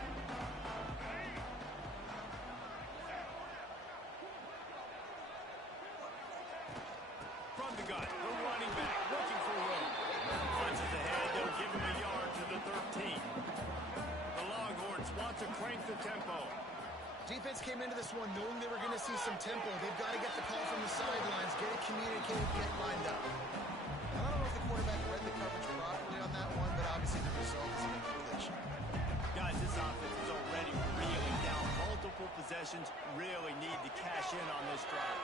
From the gun, the running back looking for room. Punches ahead, they'll give him a yard to the 13. The Longhorns want to crank the tempo. Defense came into this one knowing they were going to see some tempo. They've got to get the call from the sidelines, get it communicated, get lined up. I don't know if the quarterback read the coverage properly on that one, but obviously the result is an inclination. Guys, this offense is already really down. Multiple possessions, really need to cash in on this drive.